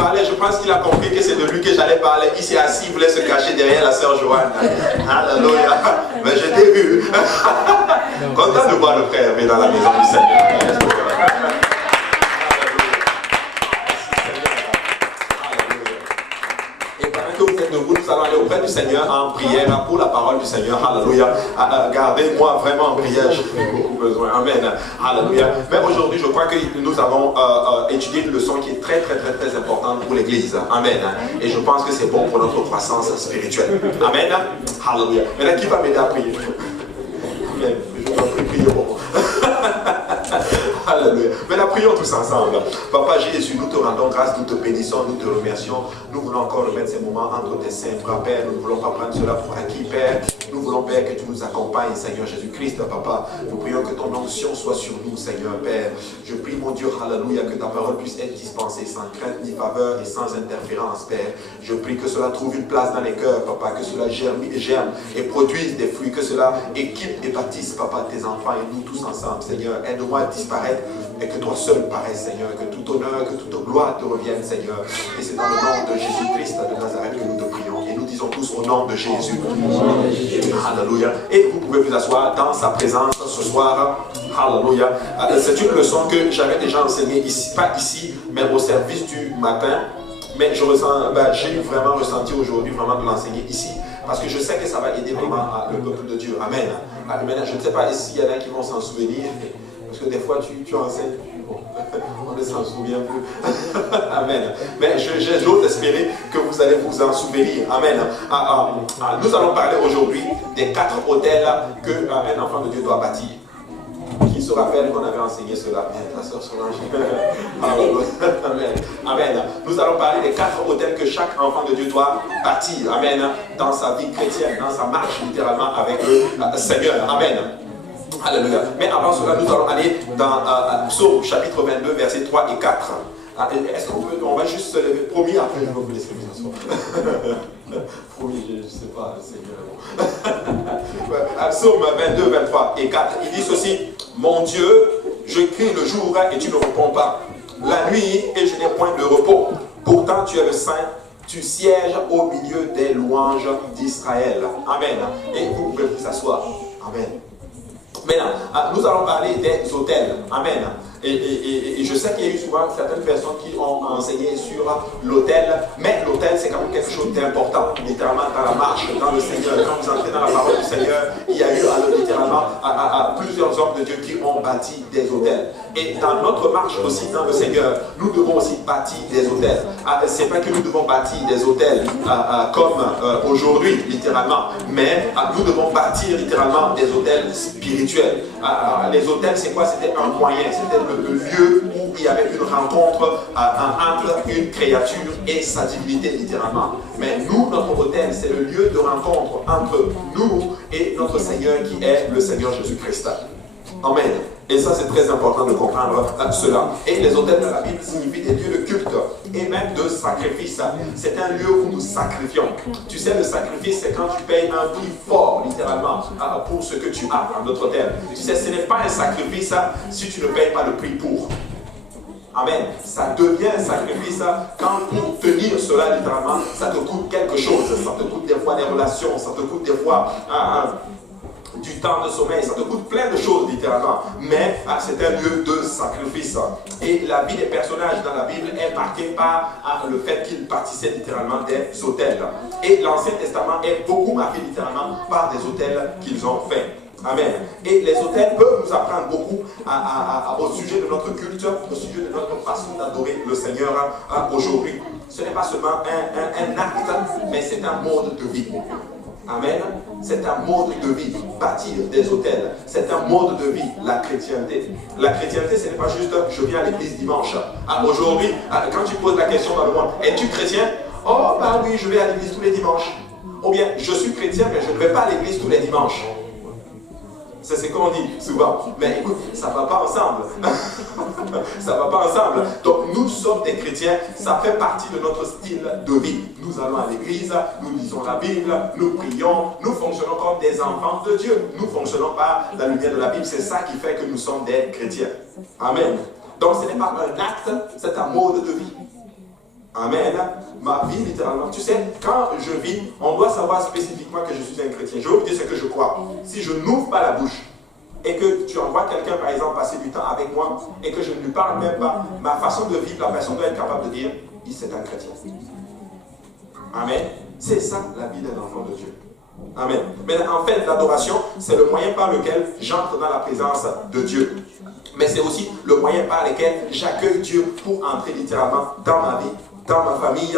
parlais, je pense qu'il a compris que c'est de lui que j'allais parler. Il s'est assis, il voulait se cacher derrière la sœur Joanne. Alléluia. Mais je t'ai vu. Content de voir le frère dans la maison du Seigneur. Nous allons aller auprès du Seigneur en prière pour la parole du Seigneur. Alléluia. Gardez-moi vraiment en prière, j'ai beaucoup besoin. Amen. Alléluia. Mais aujourd'hui, je crois que nous avons étudié une leçon qui est très importante pour l'Église. Amen. Et je pense que c'est bon pour notre croissance spirituelle. Amen. Alléluia. Maintenant, qui va m'aider à prier? Amen. Je vais prier pour moi. Alléluia. Mais la prions tous ensemble. Papa Jésus, nous te rendons grâce, nous te bénissons, nous te remercions. Nous voulons encore remettre ces moments entre tes saints bras, Père. Nous ne voulons pas prendre cela pour acquis, Père. Nous voulons, Père, que tu nous accompagnes, Seigneur Jésus-Christ, Papa. Nous prions que ton onction soit sur nous, Seigneur, Père. Je prie, mon Dieu, Alléluia, que ta parole puisse être dispensée sans crainte ni faveur et sans interférence, Père. Je prie que cela trouve une place dans les cœurs, Papa, que cela germe et produise des fruits, que cela équipe et bâtisse, Papa, tes enfants et nous tous ensemble, Seigneur. Aide-moi à disparaître et que toi seul paraisse, Seigneur, que tout honneur, que toute gloire te revienne, Seigneur. Et c'est dans le nom de Jésus-Christ de Nazareth que nous te prions. Et nous disons tous au nom de Jésus. Alléluia. Et vous pouvez vous asseoir dans sa présence ce soir. Alléluia. C'est une leçon que j'avais déjà enseignée ici, pas ici, mais au service du matin. Mais j'ai vraiment ressenti aujourd'hui vraiment de l'enseigner ici. Parce que je sais que ça va aider vraiment le peuple de Dieu. Amen. Amen. Je ne sais pas s'il y en a qui vont s'en souvenir. Parce que des fois, tu enseignes, bon, on ne s'en souvient plus. Amen. Mais j'ose espérer que vous allez vous en souvenir. Amen. Nous allons parler aujourd'hui des 4 hôtels qu'un enfant de Dieu doit bâtir. Qui se rappelle qu'on avait enseigné cela? La sœur Solange. Amen. Amen. Nous allons parler des 4 hôtels que chaque enfant de Dieu doit bâtir. Amen. Dans sa vie chrétienne, dans sa marche littéralement avec le Seigneur. Amen. Alléluia. Mais avant cela, nous allons aller dans Psaume chapitre 22, versets 3 et 4. Est-ce qu'on va juste se lever? Promis, après je vais vous laisser vous asseoir. Promis, je ne sais pas, Seigneur. Psaume 22, 23 et 4. Il dit ceci: Mon Dieu, je crie le jour et tu ne réponds pas. La nuit et je n'ai point de repos. Pourtant tu es le Saint. Tu sièges au milieu des louanges d'Israël. Amen. Et vous pouvez vous asseoir. Amen. Maintenant, nous allons parler des hôtels. Amen. Et je sais qu'il y a eu souvent certaines personnes qui ont enseigné sur l'autel, mais l'autel c'est quand même quelque chose d'important, littéralement dans la marche, dans le Seigneur. Quand vous entrez dans la parole du Seigneur, il y a eu littéralement plusieurs hommes de Dieu qui ont bâti des hôtels. Et dans notre marche aussi dans le Seigneur, nous devons aussi bâtir des hôtels. C'est pas que nous devons bâtir des hôtels comme aujourd'hui, littéralement, mais nous devons bâtir littéralement des hôtels spirituels. Les hôtels, c'est quoi? C'était un moyen, c'était le lieu où il y avait une rencontre entre une créature et sa divinité, littéralement. Mais nous, notre hôtel, c'est le lieu de rencontre entre nous et notre Seigneur qui est le Seigneur Jésus-Christ. Amen. Et ça, c'est très important de comprendre cela. Et les hôtels de la Bible signifient des lieux de culte et même de sacrifice. C'est un lieu où nous sacrifions. Tu sais, le sacrifice, c'est quand tu payes un prix fort, littéralement, pour ce que tu as en notre hôtel. Tu sais, ce n'est pas un sacrifice si tu ne payes pas le prix pour. Amen. Ça devient un sacrifice quand pour tenir cela, littéralement, ça te coûte quelque chose. Ça te coûte des fois des relations, ça te coûte des fois du temps de sommeil, ça te coûte plein de choses littéralement, mais c'est un lieu de sacrifice. Et la vie des personnages dans la Bible est marquée par le fait qu'ils bâtissaient littéralement des autels. Et l'Ancien Testament est beaucoup marqué littéralement par des autels qu'ils ont faits. Amen. Et les autels peuvent nous apprendre beaucoup au sujet de notre culte, au sujet de notre façon d'adorer le Seigneur aujourd'hui. Ce n'est pas seulement un acte, mais c'est un mode de vie. Amen. C'est un mode de vie, bâtir des hôtels. C'est un mode de vie, la chrétienté. La chrétienté, ce n'est pas juste je viens à l'église dimanche. Aujourd'hui, quand tu poses la question dans le monde, es-tu chrétien? Oh, bah oui, je vais à l'église tous les dimanches. Ou bien, je suis chrétien, mais je ne vais pas à l'église tous les dimanches. C'est ce qu'on dit souvent. Mais écoute, ça ne va pas ensemble. Ça ne va pas ensemble. Donc nous sommes des chrétiens, ça fait partie de notre style de vie. Nous allons à l'église, nous lisons la Bible, nous prions, nous fonctionnons comme des enfants de Dieu. Nous fonctionnons par la lumière de la Bible. C'est ça qui fait que nous sommes des chrétiens. Amen. Donc ce n'est pas un acte, c'est un mode de vie. Amen. Ma vie, littéralement. Tu sais, quand je vis, on doit savoir spécifiquement que je suis un chrétien. Je vais vous dire ce que je crois. Si je n'ouvre pas la bouche et que tu envoies quelqu'un, par exemple, passer du temps avec moi et que je ne lui parle même pas, ma façon de vivre, la personne doit être capable de dire, c'est un chrétien. Amen. C'est ça la vie d'un enfant de Dieu. Amen. Mais en fait, l'adoration, c'est le moyen par lequel j'entre dans la présence de Dieu. Mais c'est aussi le moyen par lequel j'accueille Dieu pour entrer littéralement dans ma vie, dans ma famille,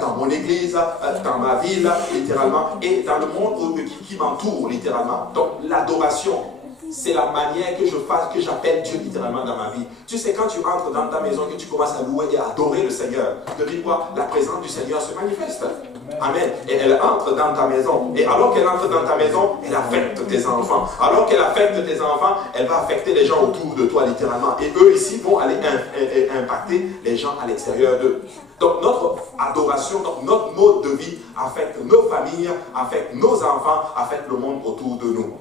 dans mon église, dans ma ville, littéralement, et dans le monde qui m'entoure, littéralement. Donc, l'adoration, c'est la manière que je fasse, que j'appelle Dieu littéralement dans ma vie. Tu sais, quand tu entres dans ta maison, que tu commences à louer et à adorer le Seigneur, devine quoi? La présence du Seigneur se manifeste. Amen. Et elle entre dans ta maison. Et alors qu'elle entre dans ta maison, elle affecte tes enfants. Alors qu'elle affecte tes enfants, elle va affecter les gens autour de toi, littéralement. Et eux ici vont aller impacter les gens à l'extérieur d'eux. Donc notre adoration, donc notre mode de vie affecte nos familles, affecte nos enfants, affecte le monde autour de nous.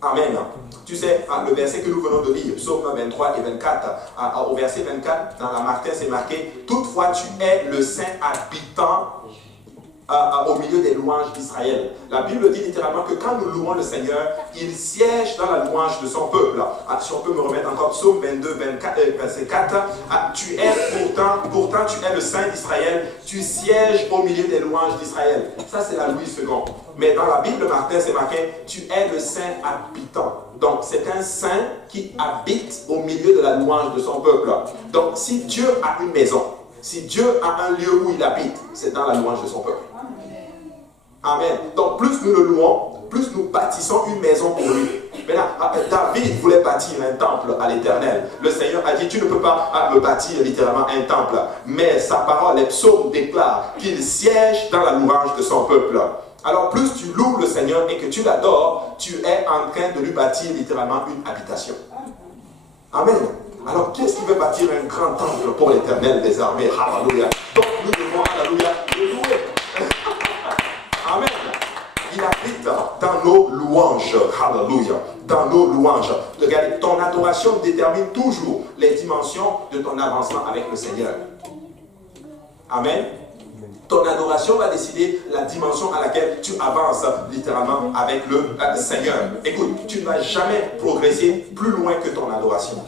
Amen. Tu sais, le verset que nous venons de lire, Psaume 23 et 24, au verset 24, dans la Martin, c'est marqué « Toutefois, tu es le saint habitant au milieu des louanges d'Israël. » La Bible dit littéralement que quand nous louons le Seigneur, il siège dans la louange de son peuple. Si on peut me remettre encore Psaume 22, verset 4, tu es pourtant tu es le Saint d'Israël, tu sièges au milieu des louanges d'Israël. Ça c'est la Louis II. Mais dans la Bible Martin, c'est marqué, tu es le Saint habitant. Donc c'est un saint qui habite au milieu de la louange de son peuple. Donc si Dieu a une maison, si Dieu a un lieu où il habite, c'est dans la louange de son peuple. Amen. Donc plus nous le louons, plus nous bâtissons une maison pour lui. Maintenant, David voulait bâtir un temple à l'Éternel. Le Seigneur a dit, tu ne peux pas me bâtir littéralement un temple. Mais sa parole, les psaumes déclarent qu'il siège dans la louange de son peuple. Alors plus tu loues le Seigneur et que tu l'adores, tu es en train de lui bâtir littéralement une habitation. Amen. Alors, qui est-ce qui veut bâtir un grand temple pour l'Éternel des armées? Alléluia. Donc, nous devons, alléluia, le louer. Amen. Il habite dans nos louanges. Alléluia. Dans nos louanges. Regardez, ton adoration détermine toujours les dimensions de ton avancement avec le Seigneur. Amen. Ton adoration va décider la dimension à laquelle tu avances littéralement avec le Seigneur. Écoute, tu ne vas jamais progresser plus loin que ton adoration.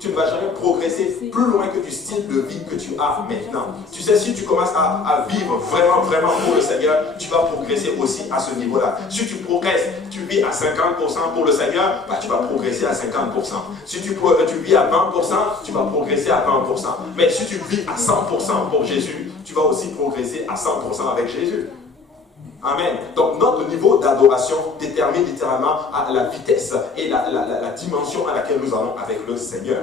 Tu ne vas jamais progresser plus loin que du style de vie que tu as maintenant. Tu sais, si tu commences à vivre vraiment pour le Seigneur, tu vas progresser aussi à ce niveau-là. Si tu progresses, tu vis à 50% pour le Seigneur, bah, tu vas progresser à 50%. Si tu vis à 20%, tu vas progresser à 20%. Mais si tu vis à 100% pour Jésus, tu vas aussi progresser à 100% avec Jésus. Amen. Donc notre niveau d'adoration détermine littéralement la vitesse et la dimension à laquelle nous allons avec le Seigneur.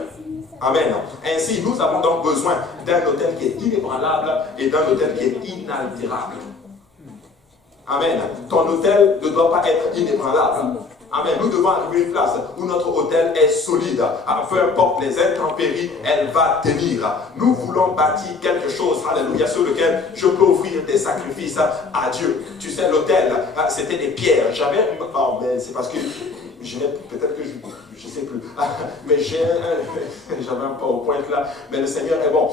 Amen. Ainsi, nous avons donc besoin d'un autel qui est inébranlable et d'un autel qui est inaltérable. Amen. Ton autel ne doit pas être inébranlable. Amen. Nous devons arriver à une place où notre autel est solide. Peu importe les intempéries, elle va tenir. Nous voulons bâtir quelque chose, alléluia, sur lequel je peux offrir des sacrifices à Dieu. Tu sais, l'autel, c'était des pierres. J'avais, mais c'est parce que peut-être que je ne sais plus. Mais j'avais un PowerPoint là, mais le Seigneur est bon.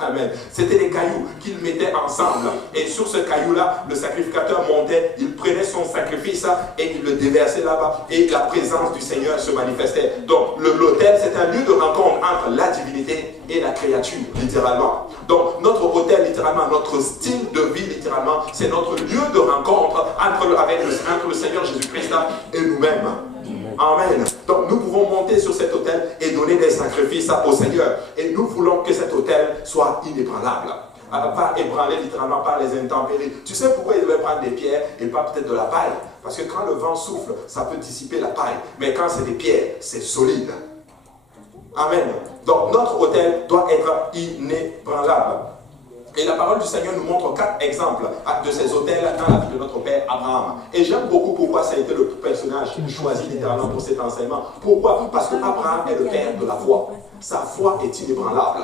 Amen. C'était des cailloux qu'il mettait ensemble. Et sur ce caillou-là, le sacrificateur montait, il prenait son sacrifice et il le déversait là-bas. Et la présence du Seigneur se manifestait. Donc l'autel, c'est un lieu de rencontre entre la divinité et la créature, littéralement. Donc notre autel, littéralement, notre style de vie, littéralement, c'est notre lieu de rencontre entre le Seigneur Jésus-Christ et nous-mêmes. Amen. Donc nous pouvons monter sur cet autel et donner des sacrifices au Seigneur. Et nous voulons que cet autel soit inébranlable. Pas ébranlé littéralement par les intempéries. Tu sais pourquoi il devait prendre des pierres et pas peut-être de la paille? Parce que quand le vent souffle, ça peut dissiper la paille. Mais quand c'est des pierres, c'est solide. Amen. Donc notre autel doit être inébranlable. Et la parole du Seigneur nous montre 4 exemples de ces autels dans la vie de notre père Abraham. Et j'aime beaucoup pourquoi ça a été le personnage choisi littéralement pour cet enseignement. Pourquoi? Parce que Abraham est le père de la foi. Sa foi est inébranlable.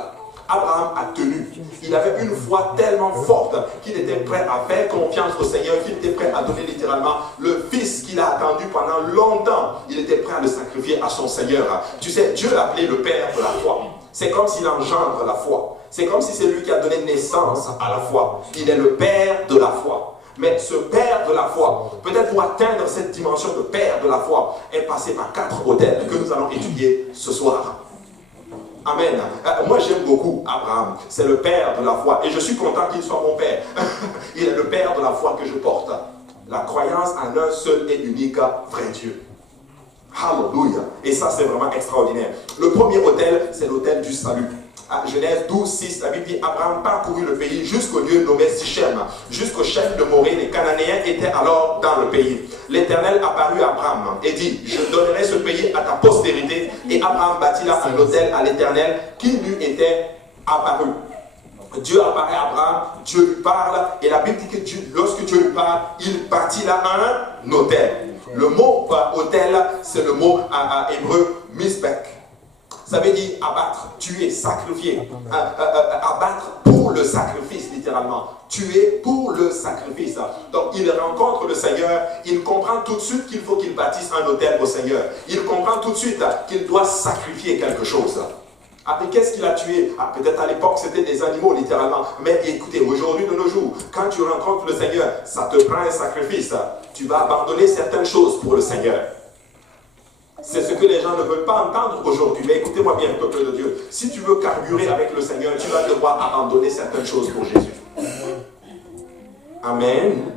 Abraham a tenu. Il avait une foi tellement forte qu'il était prêt à faire confiance au Seigneur, qu'il était prêt à donner littéralement le fils qu'il a attendu pendant longtemps. Il était prêt à le sacrifier à son Seigneur. Tu sais, Dieu l'a appelé le père de la foi. C'est comme s'il engendre la foi. C'est comme si c'est lui qui a donné naissance à la foi. Il est le père de la foi. Mais ce père de la foi, peut-être pour atteindre cette dimension de père de la foi, est passé par 4 autels que nous allons étudier ce soir. Amen. Moi j'aime beaucoup Abraham. C'est le père de la foi. Et je suis content qu'il soit mon père. Il est le père de la foi que je porte. La croyance en un seul et unique vrai Dieu. Alléluia. Et ça c'est vraiment extraordinaire. Le premier autel, c'est l'autel du salut. À Genèse 12, 6, la Bible dit Abraham parcourut le pays jusqu'au lieu nommé Sichem, jusqu'au chef de Morée. Les Cananéens étaient alors dans le pays. L'Éternel apparut à Abraham et dit je donnerai ce pays à ta postérité. Et Abraham bâtit là un autel à l'Éternel qui lui était apparu. Dieu apparaît à Abraham, Dieu lui parle, et la Bible dit que lorsque Dieu lui parle, il bâtit là un autel. Le mot autel, c'est le mot hébreu misbek. Ça veut dire abattre, tuer, sacrifier. Abattre pour le sacrifice, littéralement. Tuer pour le sacrifice. Donc il rencontre le Seigneur, il comprend tout de suite qu'il faut qu'il bâtisse un autel au Seigneur. Il comprend tout de suite qu'il doit sacrifier quelque chose. Ah, mais qu'est-ce qu'il a tué? Peut-être à l'époque c'était des animaux littéralement. Mais écoutez, aujourd'hui de nos jours, quand tu rencontres le Seigneur, ça te prend un sacrifice. Tu vas abandonner certaines choses pour le Seigneur. C'est ce que les gens ne veulent pas entendre aujourd'hui. Mais écoutez-moi bien, peuple de Dieu. Si tu veux carburer avec le Seigneur, tu vas devoir abandonner certaines choses pour Jésus. Amen.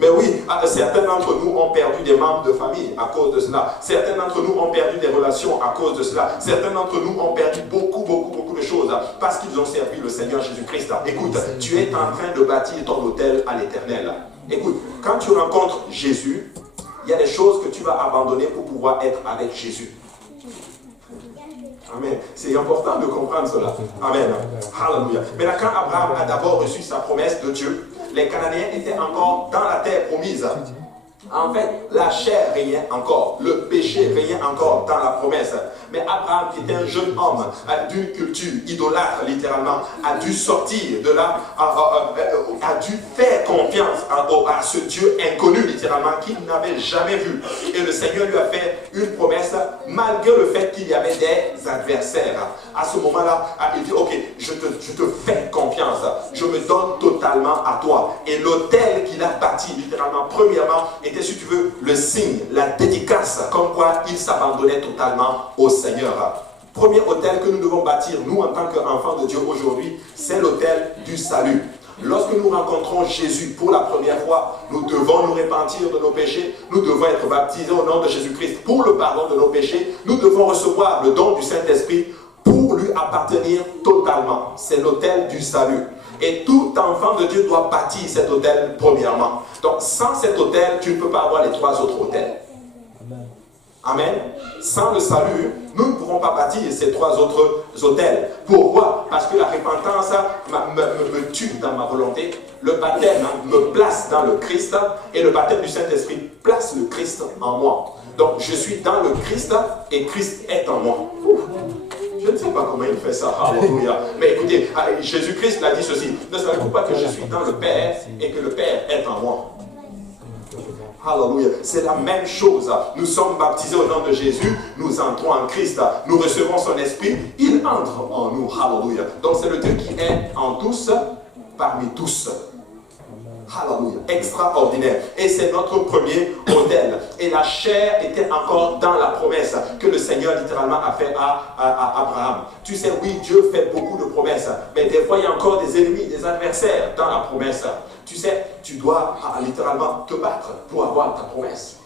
Mais oui, certains d'entre nous ont perdu des membres de famille à cause de cela. Certains d'entre nous ont perdu des relations à cause de cela. Certains d'entre nous ont perdu beaucoup de choses parce qu'ils ont servi le Seigneur Jésus-Christ. Écoute, tu es en train de bâtir ton autel à l'Éternel. Écoute, quand tu rencontres Jésus, il y a des choses que tu vas abandonner pour pouvoir être avec Jésus. Amen. C'est important de comprendre cela. Amen. Alléluia. Mais là, quand Abraham a d'abord reçu sa promesse de Dieu, les Cananéens étaient encore dans la terre promise. En fait, la chair régnait encore, le péché régnait encore dans la promesse. Mais Abraham, qui était un jeune homme d'une culture idolâtre, littéralement, a dû sortir de là, a dû faire confiance à ce Dieu inconnu, littéralement, qu'il n'avait jamais vu. Et le Seigneur lui a fait une promesse, malgré le fait qu'il y avait des adversaires. À ce moment-là, il dit, ok, je te fais confiance, je me donne totalement à toi. Et l'autel qu'il a bâti, littéralement, premièrement, était, si tu veux, le signe, la dédicace, comme quoi il s'abandonnait totalement au Seigneur. Premier autel que nous devons bâtir, nous, en tant qu'enfants de Dieu aujourd'hui, c'est l'autel du salut. Lorsque nous rencontrons Jésus pour la première fois, nous devons nous repentir de nos péchés, nous devons être baptisés au nom de Jésus-Christ pour le pardon de nos péchés, nous devons recevoir le don du Saint-Esprit pour lui appartenir totalement. C'est l'autel du salut. Et tout enfant de Dieu doit bâtir cet autel premièrement. Donc sans cet autel, tu ne peux pas avoir les 3 autres autels. Amen. Sans le salut, nous ne pourrons pas bâtir ces 3 autres autels. Pourquoi? Parce que la repentance me tue dans ma volonté. Le baptême me place dans le Christ. Et le baptême du Saint-Esprit place le Christ en moi. Donc je suis dans le Christ et Christ est en moi. Je ne sais pas comment il fait ça. Alléluia. Mais écoutez, Jésus-Christ l'a dit ceci. Ne savez-vous pas que je suis dans le Père et que le Père est en moi? Alléluia. C'est la même chose. Nous sommes baptisés au nom de Jésus. Nous entrons en Christ. Nous recevons son esprit. Il entre en nous. Alléluia. Donc c'est le Dieu qui est en tous, parmi tous. Alléluia. Extraordinaire. Et c'est notre premier autel. Et la chair était encore dans la promesse que le Seigneur littéralement a fait à Abraham. Tu sais, oui, Dieu fait beaucoup de promesses. Mais des fois, il y a encore des ennemis, des adversaires dans la promesse. Tu sais, tu dois littéralement te battre pour avoir ta promesse.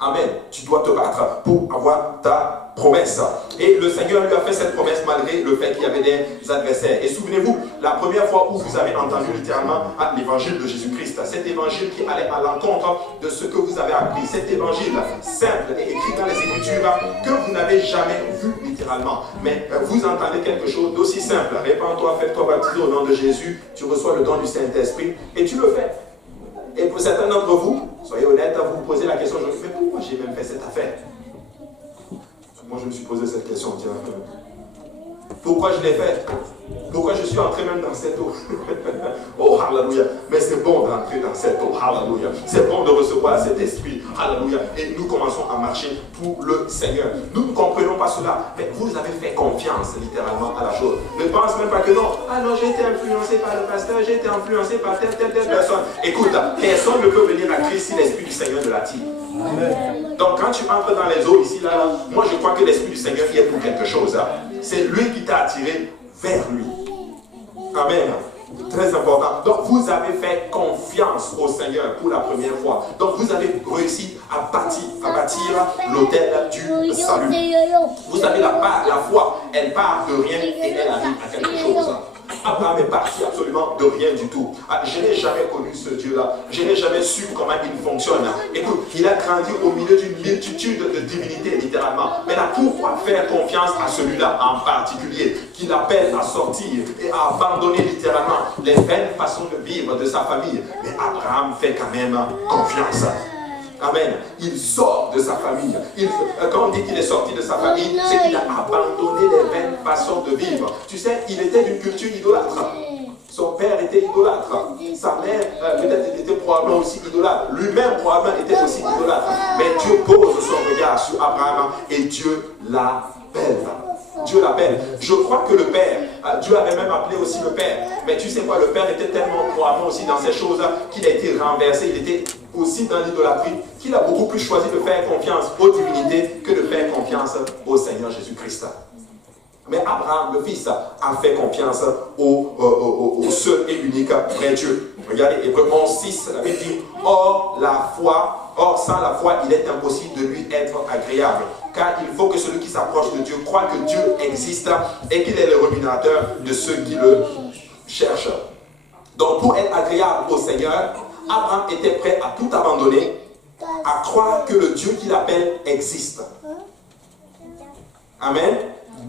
Amen. Tu dois te battre pour avoir ta promesse. Et le Seigneur lui a fait cette promesse malgré le fait qu'il y avait des adversaires. Et souvenez-vous, la première fois où vous avez entendu littéralement l'évangile de Jésus-Christ, cet évangile qui allait à l'encontre de ce que vous avez appris, cet évangile simple et écrit dans les Écritures que vous n'avez jamais vu littéralement. Mais vous entendez quelque chose d'aussi simple. Répands-toi, fais-toi baptiser au nom de Jésus, tu reçois le don du Saint-Esprit et tu le fais. Et pour certains d'entre vous, soyez honnêtes, vous vous posez la question, je me dis, mais pourquoi j'ai même fait cette affaire? Moi, je me suis posé cette question, tiens. Pourquoi je l'ai fait? Pourquoi je suis entré même dans cette eau? Oh, hallelujah. Mais c'est bon d'entrer dans cette eau, hallelujah. C'est bon de recevoir cet esprit, Alléluia. Et nous commençons à marcher pour le Seigneur. Nous ne comprenons pas cela, mais vous avez fait confiance littéralement à la chose. Ne pense même pas que non. Ah non, j'ai été influencé par le pasteur, j'ai été influencé par telle personne. Écoute, personne ne peut venir à Christ si l'Esprit du Seigneur ne l'attire. Donc quand tu entres dans les eaux ici, là, moi je crois que l'Esprit du Seigneur y est pour quelque chose. C'est lui qui t'a attiré vers lui. Amen. Très important. Donc vous avez fait confiance au Seigneur pour la première fois. Donc vous avez réussi à bâtir l'autel du salut. Vous savez, la foi, elle part de rien et elle arrive à quelque chose. Abraham est parti absolument de rien du tout. Je n'ai jamais connu ce Dieu-là. Je n'ai jamais su comment il fonctionne. Écoute, il a grandi au milieu d'une multitude de divinités, littéralement. Maintenant, pourquoi faire confiance à celui-là en particulier, qui l'appelle à sortir et à abandonner littéralement les vaines façons de vivre de sa famille? Mais Abraham fait quand même confiance. Amen. Il sort de sa famille. Quand on dit qu'il est sorti de sa famille, c'est qu'il a abandonné les vaines façons de vivre. Tu sais, il était d'une culture idolâtre. Son père était idolâtre. Sa mère, peut-être, était probablement aussi idolâtre. Lui-même, probablement, était aussi idolâtre. Mais Dieu pose son regard sur Abraham et Dieu l'appelle. Dieu l'appelle. Je crois que le Père, Dieu avait même appelé aussi le Père. Mais tu sais quoi, le Père était tellement probablement aussi dans ces choses qu'il a été renversé. Il était aussi dans l'idolâtrie, qu'il a beaucoup plus choisi de faire confiance aux divinités que de faire confiance au Seigneur Jésus-Christ. Mais Abraham, le fils, a fait confiance au seul et unique vrai Dieu. Regardez, Hébreux 11:6, la Bible dit, or sans la foi, il est impossible de lui être agréable. Car il faut que celui qui s'approche de Dieu croit que Dieu existe et qu'il est le rémunérateur de ceux qui le cherchent. Donc pour être agréable au Seigneur, Abraham était prêt à tout abandonner, à croire que le Dieu qu'il appelle existe. Amen.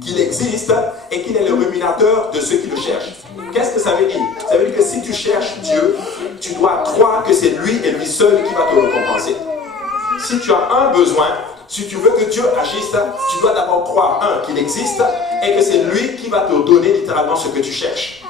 Qu'il existe et qu'il est le rémunérateur de ceux qui le cherchent. Qu'est-ce que ça veut dire? Ça veut dire que si tu cherches Dieu, tu dois croire que c'est lui et lui seul qui va te récompenser. Si tu as un besoin, si tu veux que Dieu agisse, tu dois d'abord croire, qu'il existe et que c'est lui qui va te donner littéralement ce que tu cherches.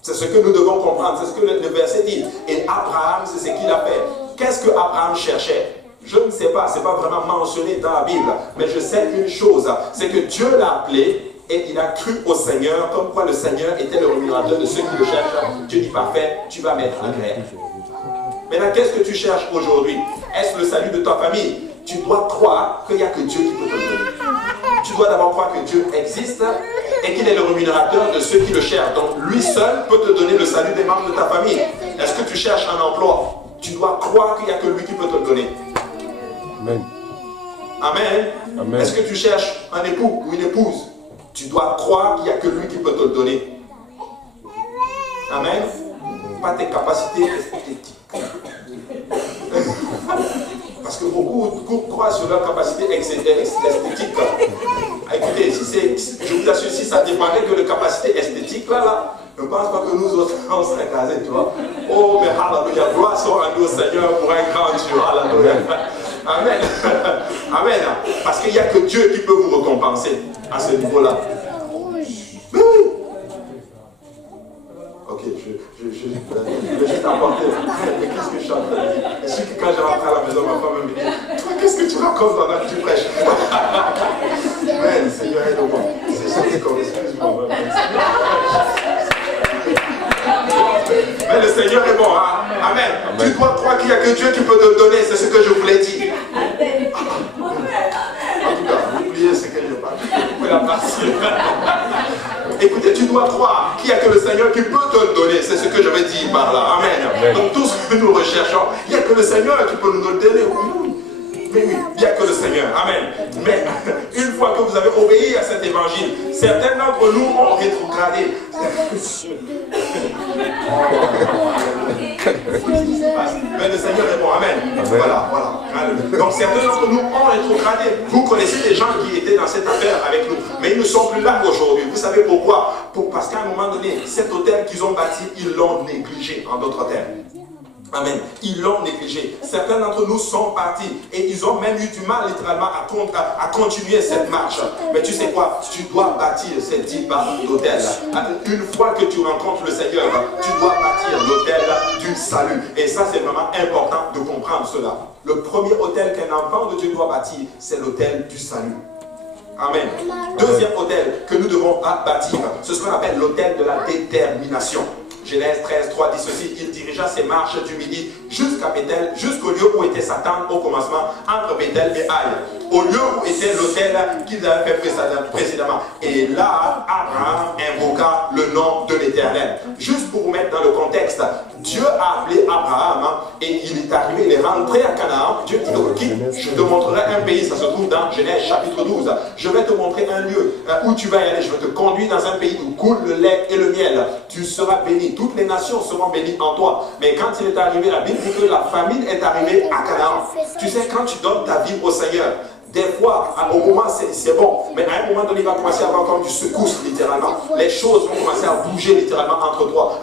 C'est ce que nous devons comprendre, c'est ce que le verset dit. Et Abraham, c'est ce qu'il a fait. Qu'est-ce que Abraham cherchait? Je ne sais pas, ce n'est pas vraiment mentionné dans la Bible, mais je sais une chose, c'est que Dieu l'a appelé et il a cru au Seigneur, comme quoi le Seigneur était le rémunérateur de ceux qui le cherchent. Dieu dit parfait, tu vas mettre agréable. Maintenant, qu'est-ce que tu cherches aujourd'hui? Est-ce le salut de ta famille? Tu dois croire qu'il n'y a que Dieu qui peut te le donner. Tu dois d'abord croire que Dieu existe et qu'il est le rémunérateur de ceux qui le cherchent. Donc, lui seul peut te donner le salut des membres de ta famille. Est-ce que tu cherches un emploi? Tu dois croire qu'il n'y a que lui qui peut te le donner. Amen. Amen. Amen. Est-ce que tu cherches un époux ou une épouse? Tu dois croire qu'il n'y a que lui qui peut te le donner. Amen. Pas tes capacités esthétiques. Parce que beaucoup croient sur leur capacité esthétique. Écoutez, je vous assure, si ça dépendait que de capacité esthétique, là, je ne pense pas que nous autres, on serait casés, tu vois. Oh, mais hallelujah, gloire soit rendue au Seigneur pour un grand Dieu, hallelujah. Amen. Amen. Parce qu'il n'y a que Dieu qui peut vous récompenser à ce niveau-là. Mais oui. Ok, je vais juste apporter. Mais qu'est-ce que je suis en train de dire? Je suis que quand je rentre à la maison, ma femme me dit, toi, qu'est-ce que tu racontes pendant que tu prêches? Mais le Seigneur est au monde. C'est ça qui est excuse-moi. Mais le Seigneur est bon, hein? Amen. Amen. Tu dois croire qu'il n'y a que Dieu qui peut te le donner, c'est ce que je voulais dire. En tout cas, n'oubliez ce qu'elle n'est pas. Vous pouvez la passer. Écoutez, tu dois croire qu'il n'y a que le Seigneur qui peut te le donner, c'est ce que je vais dire par là. Amen. Amen. Donc tout ce que nous recherchons, il n'y a que le Seigneur qui peut nous le donner. Mais oui, il n'y a que le Seigneur. Amen. Mais une fois que vous avez obéi à cet évangile, certains d'entre nous ont rétrogradé. Mais le Seigneur est bon. Amen. Amen. Voilà. Donc certains d'entre nous ont rétrogradé. Vous connaissez des gens qui étaient dans cette affaire avec nous, mais ils ne sont plus là aujourd'hui. Vous savez pourquoi? Parce qu'à un moment donné, cet hôtel qu'ils ont bâti, ils l'ont négligé, en d'autres termes. Amen. Ils l'ont négligé. Certains d'entre nous sont partis et ils ont même eu du mal littéralement à continuer cette marche. Mais tu sais quoi? Tu dois bâtir ces 10 barres d'hôtel. Une fois que tu rencontres le Seigneur, tu dois bâtir l'hôtel du salut. Et ça, c'est vraiment important de comprendre cela. Le premier hôtel qu'un enfant de Dieu doit bâtir, c'est l'hôtel du salut. Amen. Deuxième hôtel que nous devons bâtir, c'est ce qu'on appelle l'hôtel de la détermination. Genèse 13, 3 dit ceci: il dirigea ses marches du midi jusqu'à Bethel, jusqu'au lieu où était sa tente au commencement, entre Bethel et Aïe, au lieu où était l'autel qu'ils avaient fait précédemment. Et là, Abraham invoqua le nom de l'Éternel. Juste pour vous mettre dans le contexte, Dieu a appelé Abraham et il est arrivé, il est rentré à Canaan. Dieu dit: ok, je te montrerai un pays, ça se trouve dans Genèse chapitre 12. Je vais te montrer un lieu où tu vas y aller. Je vais te conduire dans un pays où coule le lait et le miel. Tu seras béni. Toutes les nations seront bénies en toi. Mais quand il est arrivé, la Bible dit que la famine est arrivée à Canaan. Tu sais, quand tu donnes ta vie au Seigneur, des fois, au moment c'est bon, mais à un moment donné, il va commencer à avoir comme du secousse littéralement. Les choses vont commencer à bouger littéralement entre toi,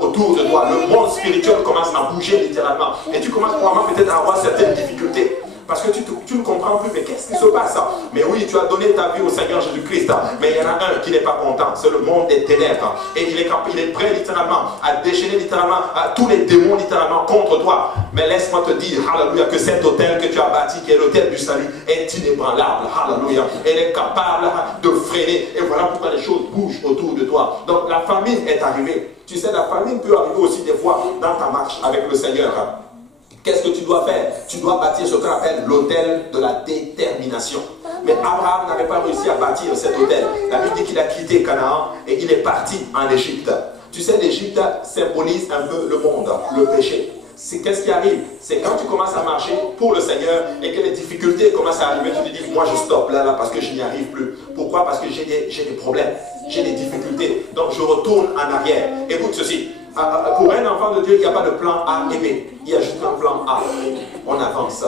autour de toi. Le monde spirituel commence à bouger littéralement. Et tu commences probablement peut-être à avoir certaines difficultés. Parce que tu ne comprends plus, mais qu'est-ce qui se passe? Mais oui, tu as donné ta vie au Seigneur Jésus-Christ, mais il y en a un qui n'est pas content, c'est le monde des ténèbres. Et il est prêt littéralement à déchaîner littéralement tous les démons littéralement contre toi. Mais laisse-moi te dire, alléluia, que cet hôtel que tu as bâti, qui est l'hôtel du salut, est inébranlable, alléluia. Elle est capable de freiner. Et voilà pourquoi les choses bougent autour de toi. Donc la famine est arrivée. Tu sais, la famine peut arriver aussi des fois dans ta marche avec le Seigneur. Qu'est-ce que tu dois faire? Tu dois bâtir ce qu'on appelle l'hôtel de la détermination. Mais Abraham n'avait pas réussi à bâtir cet hôtel. La Bible dit qu'il a quitté Canaan et il est parti en Égypte. Tu sais, l'Égypte symbolise un peu le monde, le péché. Qu'est-ce qui arrive? C'est quand tu commences à marcher pour le Seigneur et que les difficultés commencent à arriver, tu te dis: moi je stoppe là parce que je n'y arrive plus. Pourquoi? Parce que j'ai des problèmes, j'ai des difficultés. Donc je retourne en arrière. Écoute ceci. Pour un enfant de Dieu, il n'y a pas de plan A et B. Il y a juste un plan A. On avance.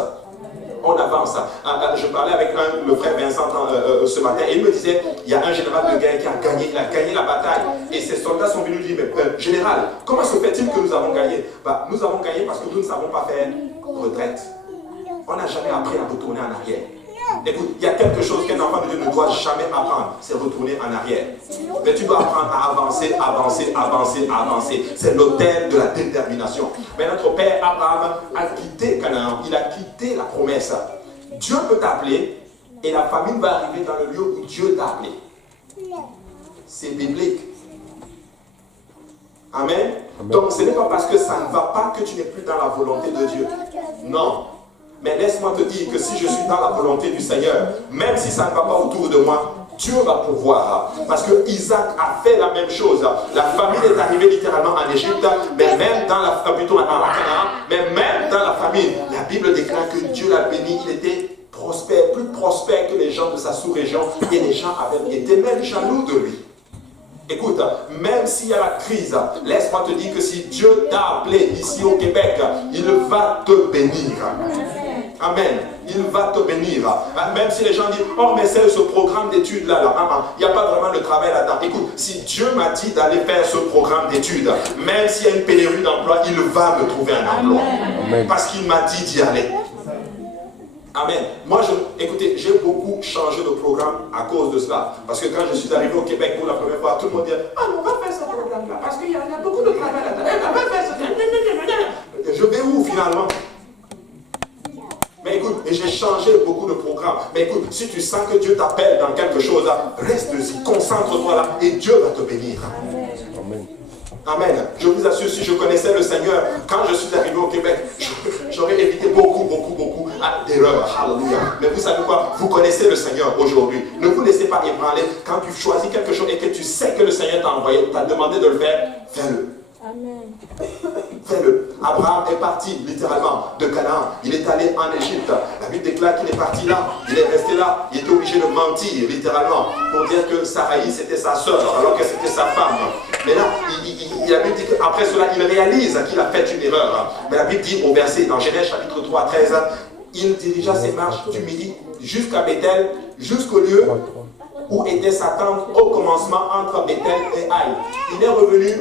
On avance. Je parlais avec le frère Vincent ce matin et il me disait: il y a un général de guerre qui a gagné la bataille. Et ses soldats sont venus lui dire: mais général, comment se fait-il que nous avons gagné? Nous avons gagné parce que nous ne savons pas faire retraite. On n'a jamais appris à retourner en arrière. Écoute, il y a quelque chose qu'un enfant de Dieu ne doit jamais apprendre, c'est retourner en arrière. Mais tu dois apprendre à avancer, avancer, avancer, avancer. C'est l'autel de la détermination. Mais notre père Abraham a quitté Canaan, il a quitté la promesse. Dieu peut t'appeler et la famine va arriver dans le lieu où Dieu t'a appelé. C'est biblique. Amen. Donc ce n'est pas parce que ça ne va pas que tu n'es plus dans la volonté de Dieu. Non. Mais laisse-moi te dire que si je suis dans la volonté du Seigneur, même si ça ne va pas autour de moi, Dieu va pouvoir. Parce que Isaac a fait la même chose. La famine est arrivée littéralement en Égypte, mais même dans la famine, la Bible déclare que Dieu l'a béni. Il était prospère, plus prospère que les gens de sa sous-région, et les gens étaient même jaloux de lui. Écoute, même s'il y a la crise, laisse-moi te dire que si Dieu t'a appelé ici au Québec, il va te bénir. Amen. Il va te bénir. Même si les gens disent: oh, mais c'est ce programme d'études là. Il n'y a pas vraiment de travail là-dedans. Écoute, si Dieu m'a dit d'aller faire ce programme d'études, même s'il y a une pénurie d'emploi, il va me trouver un emploi. Amen. Parce qu'il m'a dit d'y aller. Amen. Moi, écoutez, j'ai beaucoup changé de programme à cause de cela. Parce que quand je suis arrivé au Québec pour la première fois, tout le monde dit: ah, on va faire ce programme-là, parce qu'il y a beaucoup de travail là-dedans. On va faire ce... Je vais où finalement? Mais écoute, j'ai changé beaucoup de programmes. Mais écoute, si tu sens que Dieu t'appelle dans quelque chose, reste-y, concentre-toi là, et Dieu va te bénir. Amen. Amen. Je vous assure, si je connaissais le Seigneur, quand je suis arrivé au Québec, j'aurais évité beaucoup d'erreurs. Alléluia. Mais vous savez quoi? Vous connaissez le Seigneur aujourd'hui. Ne vous laissez pas ébranler. Quand tu choisis quelque chose et que tu sais que le Seigneur t'a envoyé, t'a demandé de le faire, fais-le. Amen. Fais-le. Abraham est parti littéralement de Canaan. Il est allé en Égypte. La Bible déclare qu'il est parti là. Il est resté là. Il était obligé de mentir littéralement pour dire que Saraï c'était sa soeur alors que c'était sa femme. Mais là, la Bible dit qu'après cela, il réalise qu'il a fait une erreur. Mais la Bible dit au verset dans Genèse chapitre 3, 13, il dirigea ses marches du midi jusqu'à Bethel, jusqu'au lieu où était sa tente au commencement entre Bethel et Aïe. Il est revenu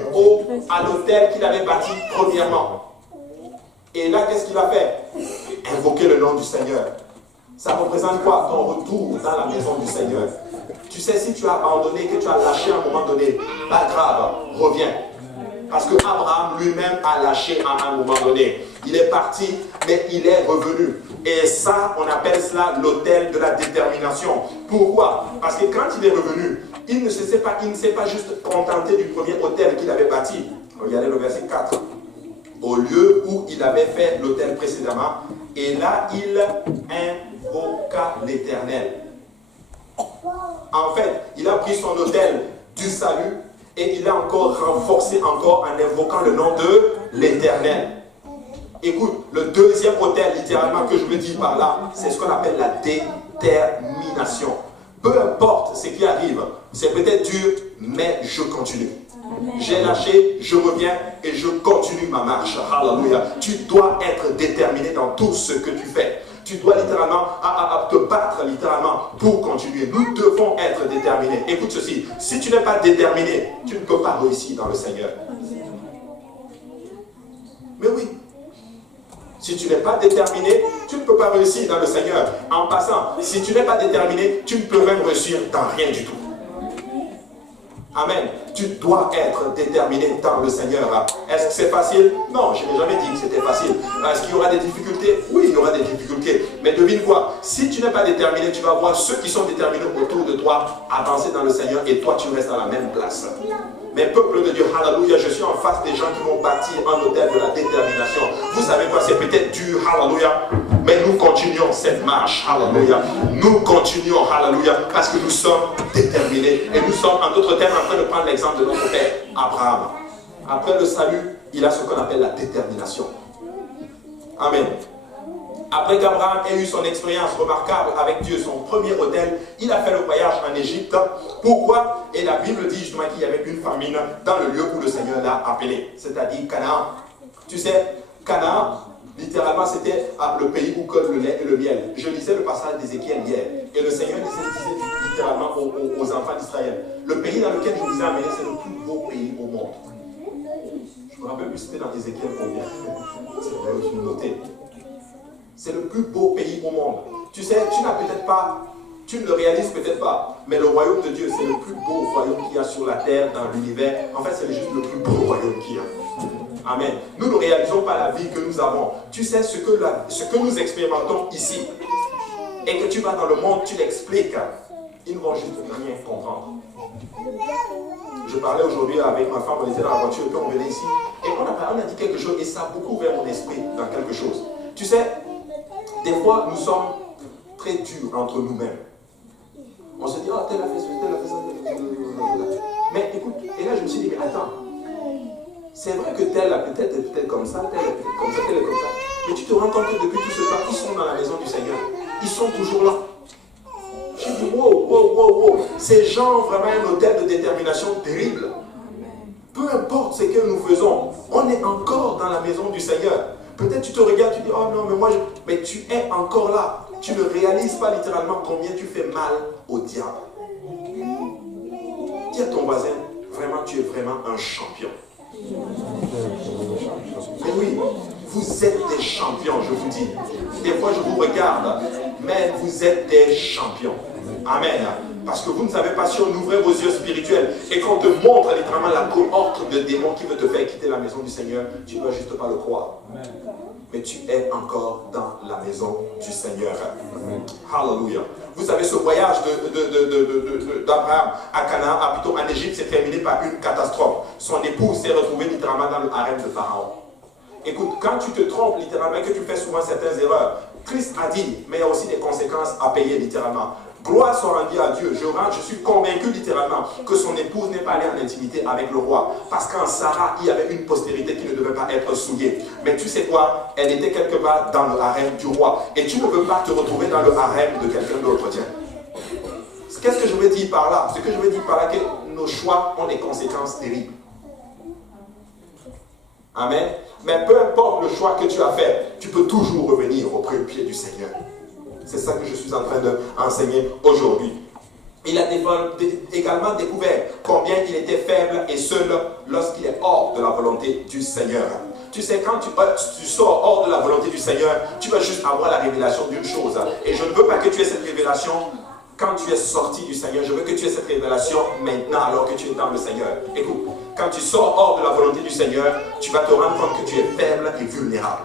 à l'hôtel qu'il avait bâti premièrement. Et là, qu'est-ce qu'il a fait? Invoquer le nom du Seigneur. Ça représente quoi? Ton retour dans la maison du Seigneur. Tu sais, si tu as abandonné, que tu as lâché à un moment donné, pas grave, reviens. Parce que Abraham lui-même a lâché à un moment donné. Il est parti, mais il est revenu. Et ça, on appelle cela l'autel de la détermination. Pourquoi? Parce que quand il est revenu, il ne s'est pas juste contenté du premier autel qu'il avait bâti. Regardez le verset 4. Au lieu où il avait fait l'autel précédemment, et là, il invoqua l'Éternel. En fait, il a pris son autel du salut et il a encore renforcé encore en invoquant le nom de l'Éternel. Écoute, le deuxième autel, littéralement, que je veux dire par là, c'est ce qu'on appelle la détermination. Peu importe ce qui arrive, c'est peut-être dur, mais je continue. J'ai lâché, je reviens et je continue ma marche. Alléluia. Tu dois être déterminé dans tout ce que tu fais. Tu dois littéralement te battre littéralement pour continuer. Nous devons être déterminés. Écoute ceci, si tu n'es pas déterminé, tu ne peux pas réussir dans le Seigneur. Mais oui, si tu n'es pas déterminé, tu ne peux pas réussir dans le Seigneur. En passant, si tu n'es pas déterminé, tu ne peux même réussir dans rien du tout. Amen. Tu dois être déterminé dans le Seigneur. Est-ce que c'est facile? Non, je n'ai jamais dit que c'était facile. Est-ce qu'il y aura des difficultés? Oui, il y aura des difficultés. Mais devine quoi? Si tu n'es pas déterminé, tu vas voir ceux qui sont déterminés autour de toi avancer dans le Seigneur et toi, tu restes à la même place. Mais peuple de Dieu, hallelujah, je suis en face des gens qui vont bâtir un hôtel de la détermination. Vous savez quoi? C'est peut-être dur, hallelujah. Mais nous continuons cette marche, hallelujah. Nous continuons, hallelujah, parce que nous sommes déterminés. Et nous sommes, en d'autres termes, en train de prendre l'exemple de notre père, Abraham. Après le salut, il a ce qu'on appelle la détermination. Amen. Après qu'Abraham ait eu son expérience remarquable avec Dieu, son premier autel, il a fait le voyage en Égypte. Pourquoi? Et la Bible dit justement qu'il y avait une famine dans le lieu où le Seigneur l'a appelé, c'est-à-dire Canaan. Tu sais, Canaan, littéralement, c'était le pays où colle le lait et le miel. Je lisais le passage d'Ézéchiel hier, et le Seigneur disait littéralement aux enfants d'Israël, le pays dans lequel je vous ai amené, c'est le plus beau pays au monde. Je me rappelle plus c'était dans Ézéchiel combien. C'est vrai, je me notais. C'est le plus beau pays au monde. Tu sais, tu n'as peut-être pas, tu ne le réalises peut-être pas, mais le royaume de Dieu, c'est le plus beau royaume qu'il y a sur la terre, dans l'univers. En fait, c'est juste le plus beau royaume qu'il y a. Amen. Nous ne réalisons pas la vie que nous avons. Tu sais ce que nous expérimentons ici, et que tu vas dans le monde, tu l'expliques, ils ne vont juste rien comprendre. Je parlais aujourd'hui avec ma femme, on était dans la voiture, puis on venait ici, et on a dit quelque chose, et ça a beaucoup ouvert mon esprit dans quelque chose. Tu sais, des fois, nous sommes très durs entre nous-mêmes. On se dit, oh, tel a fait ça, tel a fait ça. Mais écoute, et là je me suis dit, mais attends, c'est vrai que tel a peut-être comme ça, tel est peut-être comme ça, tel est comme ça. Mais tu te rends compte que depuis tout ce temps, ils sont dans la maison du Seigneur. Ils sont toujours là. Je dis, wow. Ces gens ont vraiment un hôtel de détermination terrible. Peu importe ce que nous faisons, on est encore dans la maison du Seigneur. Peut-être tu te regardes, tu dis, oh non, mais tu es encore là. Tu ne réalises pas littéralement combien tu fais mal au diable. Dis à ton voisin, vraiment, tu es vraiment un champion. Mais oui, vous êtes des champions, je vous dis. Des fois, je vous regarde, mais vous êtes des champions. Amen. Parce que vous ne savez pas si on ouvrait vos yeux spirituels et qu'on te montre littéralement la cohorte de démons qui veut te faire quitter la maison du Seigneur, tu ne dois juste pas le croire. Amen. Mais tu es encore dans la maison du Seigneur. Amen. Hallelujah. Vous savez, ce voyage d'Abraham à Canaan, plutôt en Égypte, s'est terminé par une catastrophe. Son épouse s'est retrouvée littéralement dans le harem de Pharaon. Écoute, quand tu te trompes littéralement et que tu fais souvent certaines erreurs, Christ a dit, mais il y a aussi des conséquences à payer littéralement. Gloire soit rendue à Dieu. Je suis convaincu littéralement que son épouse n'est pas allée en intimité avec le roi. Parce qu'en Sarah, il y avait une postérité qui ne devait pas être souillée. Mais tu sais quoi? Elle était quelque part dans le harem du roi. Et tu ne veux pas te retrouver dans le harem de quelqu'un d'autre. Tiens. Qu'est-ce que je veux dire par là? Ce que je veux dire par là, que nos choix ont des conséquences terribles. Amen. Mais peu importe le choix que tu as fait, tu peux toujours revenir au pied du Seigneur. C'est ça que je suis en train d'enseigner aujourd'hui. Il a également découvert combien il était faible et seul lorsqu'il est hors de la volonté du Seigneur. Tu sais, quand tu sors hors de la volonté du Seigneur, tu vas juste avoir la révélation d'une chose. Et je ne veux pas que tu aies cette révélation quand tu es sorti du Seigneur. Je veux que tu aies cette révélation maintenant alors que tu es dans le Seigneur. Écoute, quand tu sors hors de la volonté du Seigneur, tu vas te rendre compte que tu es faible et vulnérable.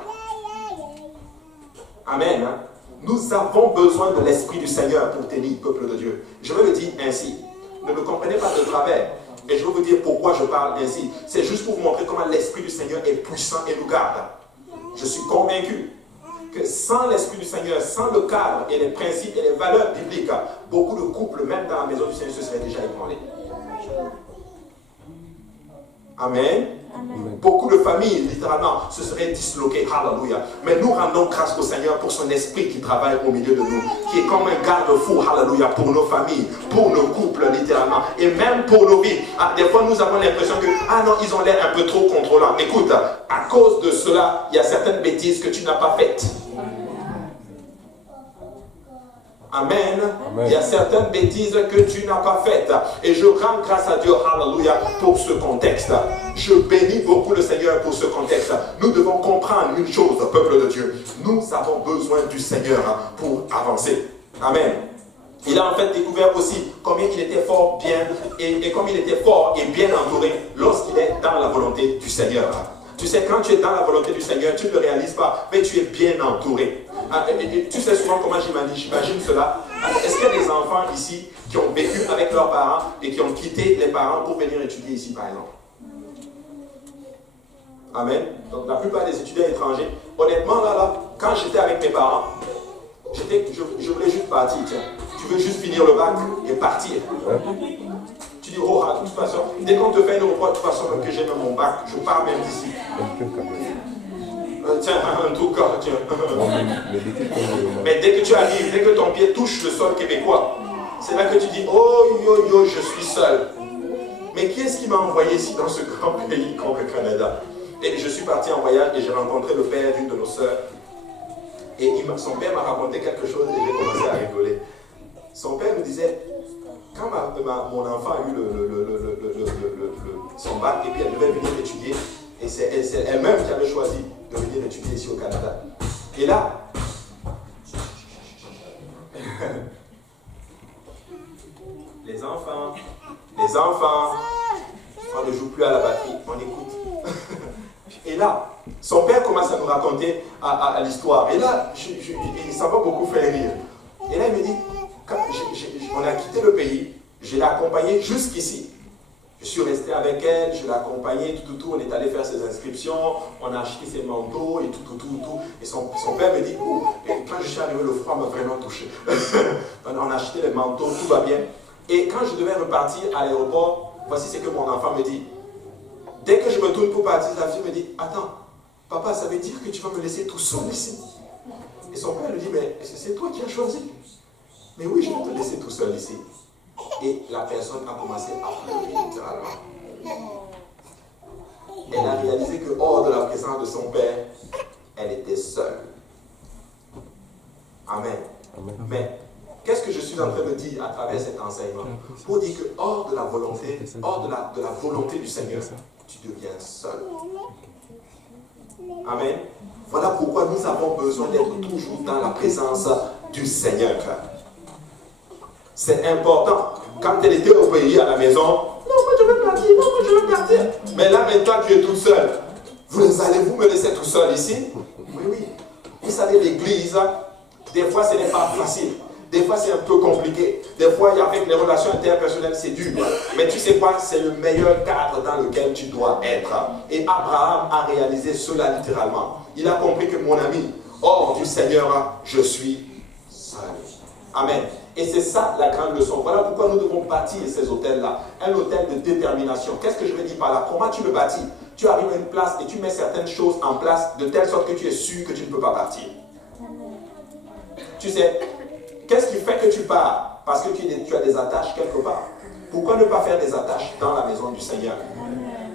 Amen. Hein? Nous avons besoin de l'Esprit du Seigneur pour tenir, peuple de Dieu. Je veux le dire ainsi. Ne me comprenez pas de travers. Et je vais vous dire pourquoi je parle ainsi. C'est juste pour vous montrer comment l'Esprit du Seigneur est puissant et nous garde. Je suis convaincu que sans l'Esprit du Seigneur, sans le cadre et les principes et les valeurs bibliques, beaucoup de couples, même dans la maison du Seigneur, se seraient déjà ébranlés. Amen. Amen. Beaucoup de familles, littéralement, se seraient disloquées. Alléluia. Mais nous rendons grâce au Seigneur pour son esprit qui travaille au milieu de nous, qui est comme un garde-fou, alléluia, pour nos familles, pour nos couples, littéralement, et même pour nos vies. Des fois, nous avons l'impression que, ah non, ils ont l'air un peu trop contrôlants. Écoute, à cause de cela, il y a certaines bêtises que tu n'as pas faites. Amen. Amen. Il y a certaines bêtises que tu n'as pas faites. Et je rends grâce à Dieu, hallelujah, pour ce contexte. Je bénis beaucoup le Seigneur pour ce contexte. Nous devons comprendre une chose, peuple de Dieu. Nous avons besoin du Seigneur pour avancer. Amen. Il a en fait découvert aussi combien il était fort, bien, et comme il était fort et bien entouré lorsqu'il est dans la volonté du Seigneur. Tu sais, quand tu es dans la volonté du Seigneur, tu ne le réalises pas, mais tu es bien entouré. Tu sais souvent comment j'imagine cela. Est-ce qu'il y a des enfants ici qui ont vécu avec leurs parents et qui ont quitté les parents pour venir étudier ici, par exemple? Amen. Donc la plupart des étudiants étrangers, honnêtement, là, quand j'étais avec mes parents, je voulais juste partir. Tiens. Tu veux juste finir le bac et partir. Tu dis, oh, de toute façon, dès qu'on te fait une reproche, de toute façon, même que j'ai même mon bac, je pars même d'ici. Tiens, en tout cas, tiens. Mais dès que tu arrives, dès que ton pied touche le sol québécois, c'est là que tu dis, oh, yo, je suis seul. Mais qui est-ce qui m'a envoyé ici dans ce grand pays comme le Canada? Et je suis parti en voyage et j'ai rencontré le père d'une de nos sœurs. Et son père m'a raconté quelque chose et j'ai commencé à rigoler. Son père me disait, quand mon enfant a eu son bac et puis elle devait venir étudier, et c'est elle-même qui avait choisi de venir étudier ici au Canada. Et là, les enfants, on ne joue plus à la batterie, on écoute. Et là, son père commence à nous raconter à l'histoire. Et là, ça m'a beaucoup fait rire. Et là, il me dit, on a quitté le pays, je l'ai accompagnée jusqu'ici. Je suis resté avec elle, je l'ai accompagnée, tout, on est allé faire ses inscriptions, on a acheté ses manteaux et tout. Et son père me dit, et quand je suis arrivé, le froid m'a vraiment touché. On a acheté les manteaux, tout va bien. Et quand je devais repartir à l'aéroport, voici ce que mon enfant me dit. Dès que je me tourne pour partir, la fille me dit, attends, papa, ça veut dire que tu vas me laisser tout seul ici? Et son père lui dit, mais c'est toi qui as choisi. Mais oui, je vais te laisser tout seul ici. Et la personne a commencé à pleurer littéralement. Elle a réalisé que hors de la présence de son père, elle était seule. Amen. Mais qu'est-ce que je suis en train de dire à travers cet enseignement? Pour dire que hors de la volonté, de la volonté du Seigneur, tu deviens seul. Amen. Voilà pourquoi nous avons besoin d'être toujours dans la présence du Seigneur. C'est important. Quand elle était au pays, à la maison, non, moi je veux partir, Mais là maintenant tu es toute seule. Allez-vous me laisser tout seul ici? Oui. Vous savez, l'église, des fois ce n'est pas facile. Des fois c'est un peu compliqué. Des fois avec les relations interpersonnelles c'est dur. Mais tu sais quoi? C'est le meilleur cadre dans lequel tu dois être. Et Abraham a réalisé cela littéralement. Il a compris que mon ami, hors du Seigneur, je suis seul. Amen. Et c'est ça la grande leçon. Voilà pourquoi nous devons bâtir ces hôtels-là. Un hôtel de détermination. Qu'est-ce que je veux dire par là? Comment tu le bâtis? Tu arrives à une place et tu mets certaines choses en place de telle sorte que tu es sûr que tu ne peux pas partir. Tu sais, qu'est-ce qui fait que tu pars? Parce que tu as des attaches quelque part. Pourquoi ne pas faire des attaches dans la maison du Seigneur?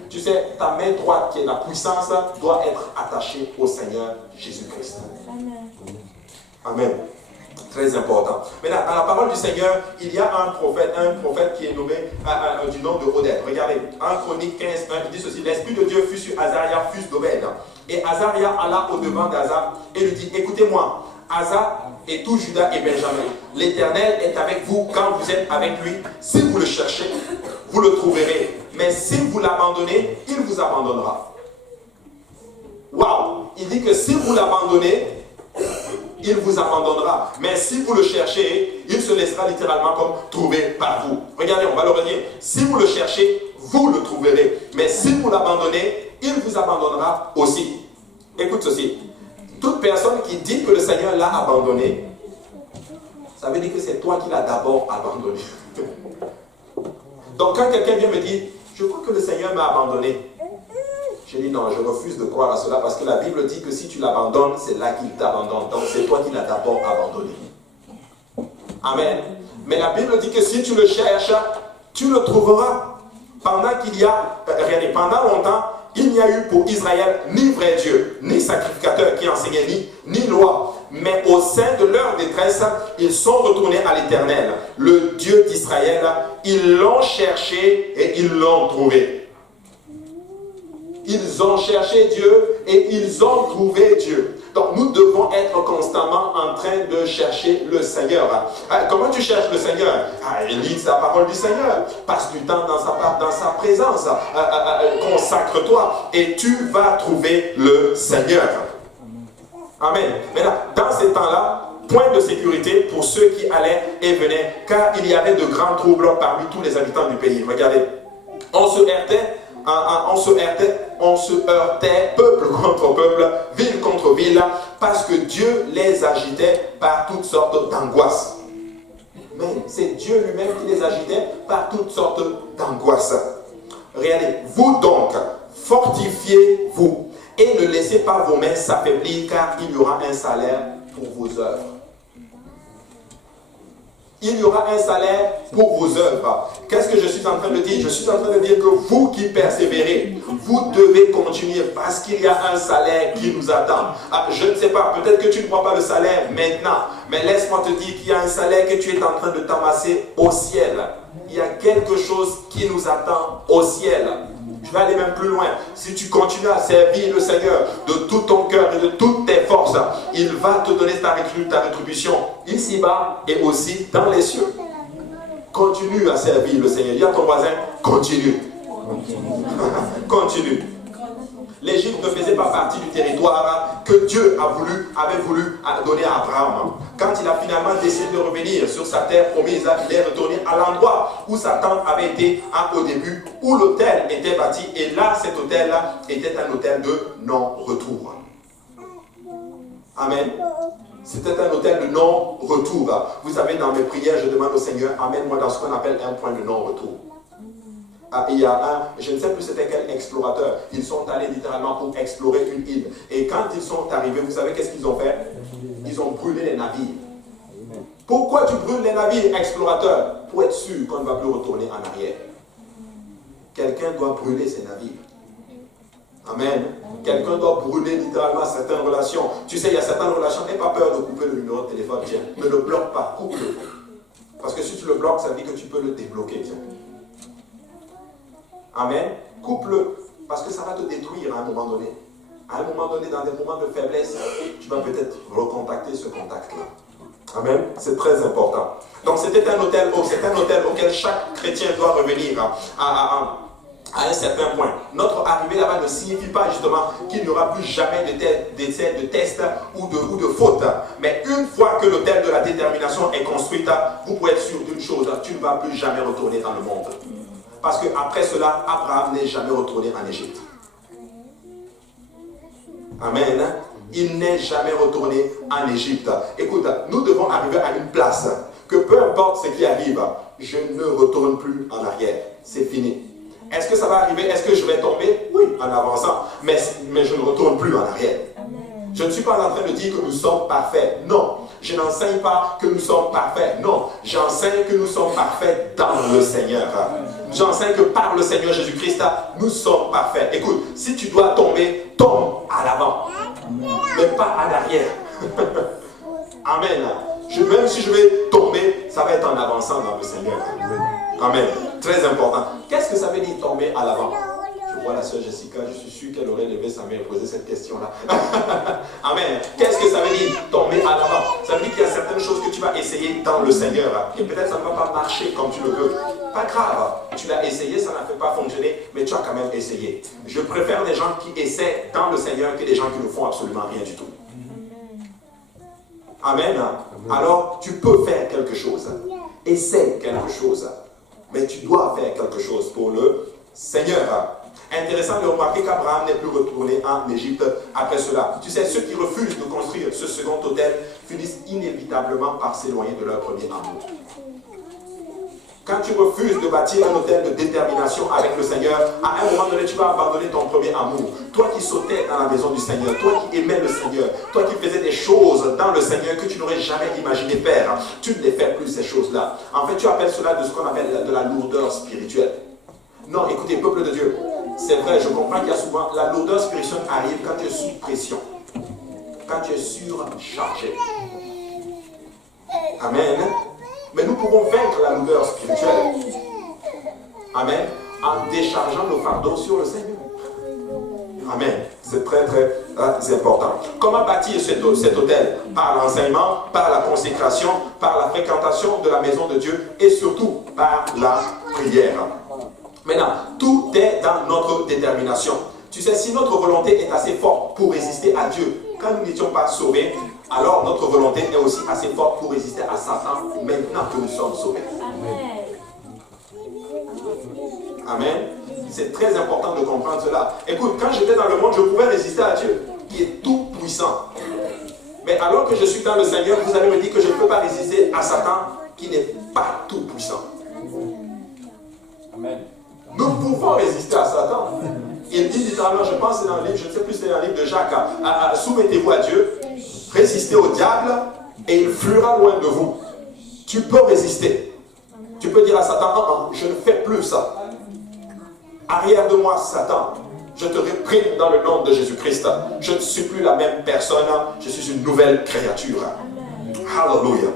Tu sais, ta main droite qui est la puissance doit être attachée au Seigneur Jésus-Christ. Amen. Très important. Maintenant, dans la parole du Seigneur, il y a un prophète qui est nommé du nom de Oded. Regardez, 1 Chronique 15, 1, il dit ceci: l'Esprit de Dieu fut sur Azaria, fils d'Obed. Et Azaria alla au-devant d'Asa et lui dit: écoutez-moi, Asa et tout Juda et Benjamin, l'Éternel est avec vous quand vous êtes avec lui. Si vous le cherchez, vous le trouverez. Mais si vous l'abandonnez, il vous abandonnera. Waouh! Il dit que si vous l'abandonnez, il vous abandonnera. Mais si vous le cherchez, il se laissera littéralement comme trouver par vous. Regardez, on va le redire. Si vous le cherchez, vous le trouverez. Mais si vous l'abandonnez, il vous abandonnera aussi. Écoute ceci. Toute personne qui dit que le Seigneur l'a abandonné, ça veut dire que c'est toi qui l'as d'abord abandonné. Donc quand quelqu'un vient me dire: je crois que le Seigneur m'a abandonné, je dis non, je refuse de croire à cela, parce que la Bible dit que si tu l'abandonnes, c'est là qu'il t'abandonne. Donc c'est toi qui l'as d'abord abandonné. Amen. Mais la Bible dit que si tu le cherches, tu le trouveras. Pendant longtemps, il n'y a eu pour Israël ni vrai Dieu, ni sacrificateur qui enseignait, ni loi. Mais au sein de leur détresse, ils sont retournés à l'Éternel, le Dieu d'Israël. Ils l'ont cherché et ils l'ont trouvé. Ils ont cherché Dieu et ils ont trouvé Dieu. Donc nous devons être constamment en train de chercher le Seigneur. Comment tu cherches le Seigneur? Lis la parole du Seigneur. Passe du temps dans sa présence. Consacre-toi et tu vas trouver le Seigneur. Amen. Maintenant, dans ces temps-là, point de sécurité pour ceux qui allaient et venaient, car il y avait de grands troubles parmi tous les habitants du pays. Regardez, on se heurtait peuple contre peuple, ville contre ville, parce que Dieu les agitait par toutes sortes d'angoisses. Mais c'est Dieu lui-même qui les agitait par toutes sortes d'angoisses. Regardez, vous donc, fortifiez-vous et ne laissez pas vos mains s'affaiblir, car il y aura un salaire pour vos œuvres. Il y aura un salaire pour vos œuvres. Qu'est-ce que je suis en train de dire? Je suis en train de dire que vous qui persévérez, vous devez continuer parce qu'il y a un salaire qui nous attend. Je ne sais pas, peut-être que tu ne prends pas le salaire maintenant, mais laisse-moi te dire qu'il y a un salaire que tu es en train de t'amasser au ciel. Il y a quelque chose qui nous attend au ciel. Je vais aller même plus loin. Si tu continues à servir le Seigneur de tout ton cœur et de toutes tes forces, il va te donner ta rétribution ici-bas et aussi dans les cieux. Continue à servir le Seigneur. Dis à ton voisin: continue. Continue. L'Égypte ne faisait pas partie du territoire que Dieu avait voulu donner à Abraham. Quand il a finalement décidé de revenir sur sa terre promise, il est retourné à l'endroit où sa tente avait été au début, où l'autel était bâti. Et là, cet autel-là était un autel de non-retour. Amen. C'était un autel de non-retour. Vous savez, dans mes prières, je demande au Seigneur: amène-moi dans ce qu'on appelle un point de non-retour. Il y a je ne sais plus c'était quel explorateur, ils sont allés littéralement pour explorer une île. Et quand ils sont arrivés, vous savez qu'est-ce qu'ils ont fait? Ils ont brûlé les navires. Pourquoi tu brûles les navires, explorateur? Pour être sûr qu'on ne va plus retourner en arrière. Quelqu'un doit brûler ses navires. Amen. Quelqu'un doit brûler littéralement certaines relations. Tu sais, il y a certaines relations, n'aie pas peur de couper le numéro de téléphone. Tiens, ne le bloque pas, coupe-le. Parce que si tu le bloques, ça veut dire que tu peux le débloquer. Tiens. Amen. Coupe-le, parce que ça va te détruire à un moment donné. À un moment donné, dans des moments de faiblesse, tu vas peut-être recontacter ce contact-là. Amen. C'est très important. Donc c'était un hôtel auquel chaque chrétien doit revenir à un certain point. Notre arrivée là-bas ne signifie pas justement qu'il n'y aura plus jamais d'essais, de tests ou de fautes. Mais une fois que l'hôtel de la détermination est construite, vous pouvez être sûr d'une chose: tu ne vas plus jamais retourner dans le monde. Parce qu'après cela, Abraham n'est jamais retourné en Égypte. Amen. Il n'est jamais retourné en Égypte. Écoute, nous devons arriver à une place que peu importe ce qui arrive, je ne retourne plus en arrière. C'est fini. Est-ce que ça va arriver? Est-ce que je vais tomber? Oui, en avançant. Mais je ne retourne plus en arrière. Je ne suis pas en train de dire que nous sommes parfaits. Non. Je n'enseigne pas que nous sommes parfaits. Non. J'enseigne que nous sommes parfaits dans le Seigneur. J'enseigne que par le Seigneur Jésus-Christ, nous sommes parfaits. Écoute, si tu dois tomber, tombe à l'avant. Mais pas à l'arrière. Amen. Même si je vais tomber, ça va être en avançant dans le Seigneur. Amen. Très important. Qu'est-ce que ça veut dire tomber à l'avant? Je vois la sœur Jessica, je suis sûr qu'elle aurait levé sa main et posé cette question-là. Amen. Qu'est-ce que ça veut dire tomber à l'avant? Ça veut dire qu'il y a certaines choses que tu vas essayer dans le Seigneur. Et peut-être ça ne va pas marcher comme tu le veux. Pas grave. Tu l'as essayé, ça n'a fait pas fonctionner, mais tu as quand même essayé. Je préfère des gens qui essaient dans le Seigneur que des gens qui ne font absolument rien du tout. Amen. Alors, tu peux faire quelque chose. Essaie quelque chose. Mais tu dois faire quelque chose pour le Seigneur. Intéressant de remarquer qu'Abraham n'est plus retourné en Égypte après cela. Tu sais, ceux qui refusent de construire ce second autel finissent inévitablement par s'éloigner de leur premier amour. Quand tu refuses de bâtir un autel de détermination avec le Seigneur, à un moment donné, tu vas abandonner ton premier amour. Toi qui sautais dans la maison du Seigneur, toi qui aimais le Seigneur, toi qui faisais des choses dans le Seigneur que tu n'aurais jamais imaginé faire, tu ne les fais plus ces choses-là. En fait, tu appelles cela de ce qu'on appelle de la lourdeur spirituelle. Non, écoutez, peuple de Dieu, c'est vrai, je comprends qu'il y a souvent, la lourdeur spirituelle arrive quand tu es sous pression, quand tu es surchargé. Amen. Mais nous pouvons vaincre la lourdeur spirituelle. Amen. En déchargeant nos fardeaux sur le Seigneur. Amen. C'est très important. Comment bâtir cet autel? Par l'enseignement, par la consécration, par la fréquentation de la maison de Dieu et surtout par la prière. Maintenant, tout est dans notre détermination. Tu sais, si notre volonté est assez forte pour résister à Dieu, quand nous n'étions pas sauvés, alors notre volonté est aussi assez forte pour résister à Satan maintenant que nous sommes sauvés. Amen. C'est très important de comprendre cela. Écoute, quand j'étais dans le monde, je pouvais résister à Dieu, qui est tout puissant. Mais alors que je suis dans le Seigneur, vous allez me dire que je ne peux pas résister à Satan, qui n'est pas tout puissant. Amen. Nous pouvons résister à Satan. Il dit littéralement, je pense que c'est dans le livre, je ne sais plus si c'est dans le livre de Jacques, soumettez-vous à Dieu, résistez au diable et il fuira loin de vous. Tu peux résister. Tu peux dire à Satan, je ne fais plus ça. Arrière de moi, Satan. Je te réprime dans le nom de Jésus-Christ. Je ne suis plus la même personne. Je suis une nouvelle créature. Alléluia.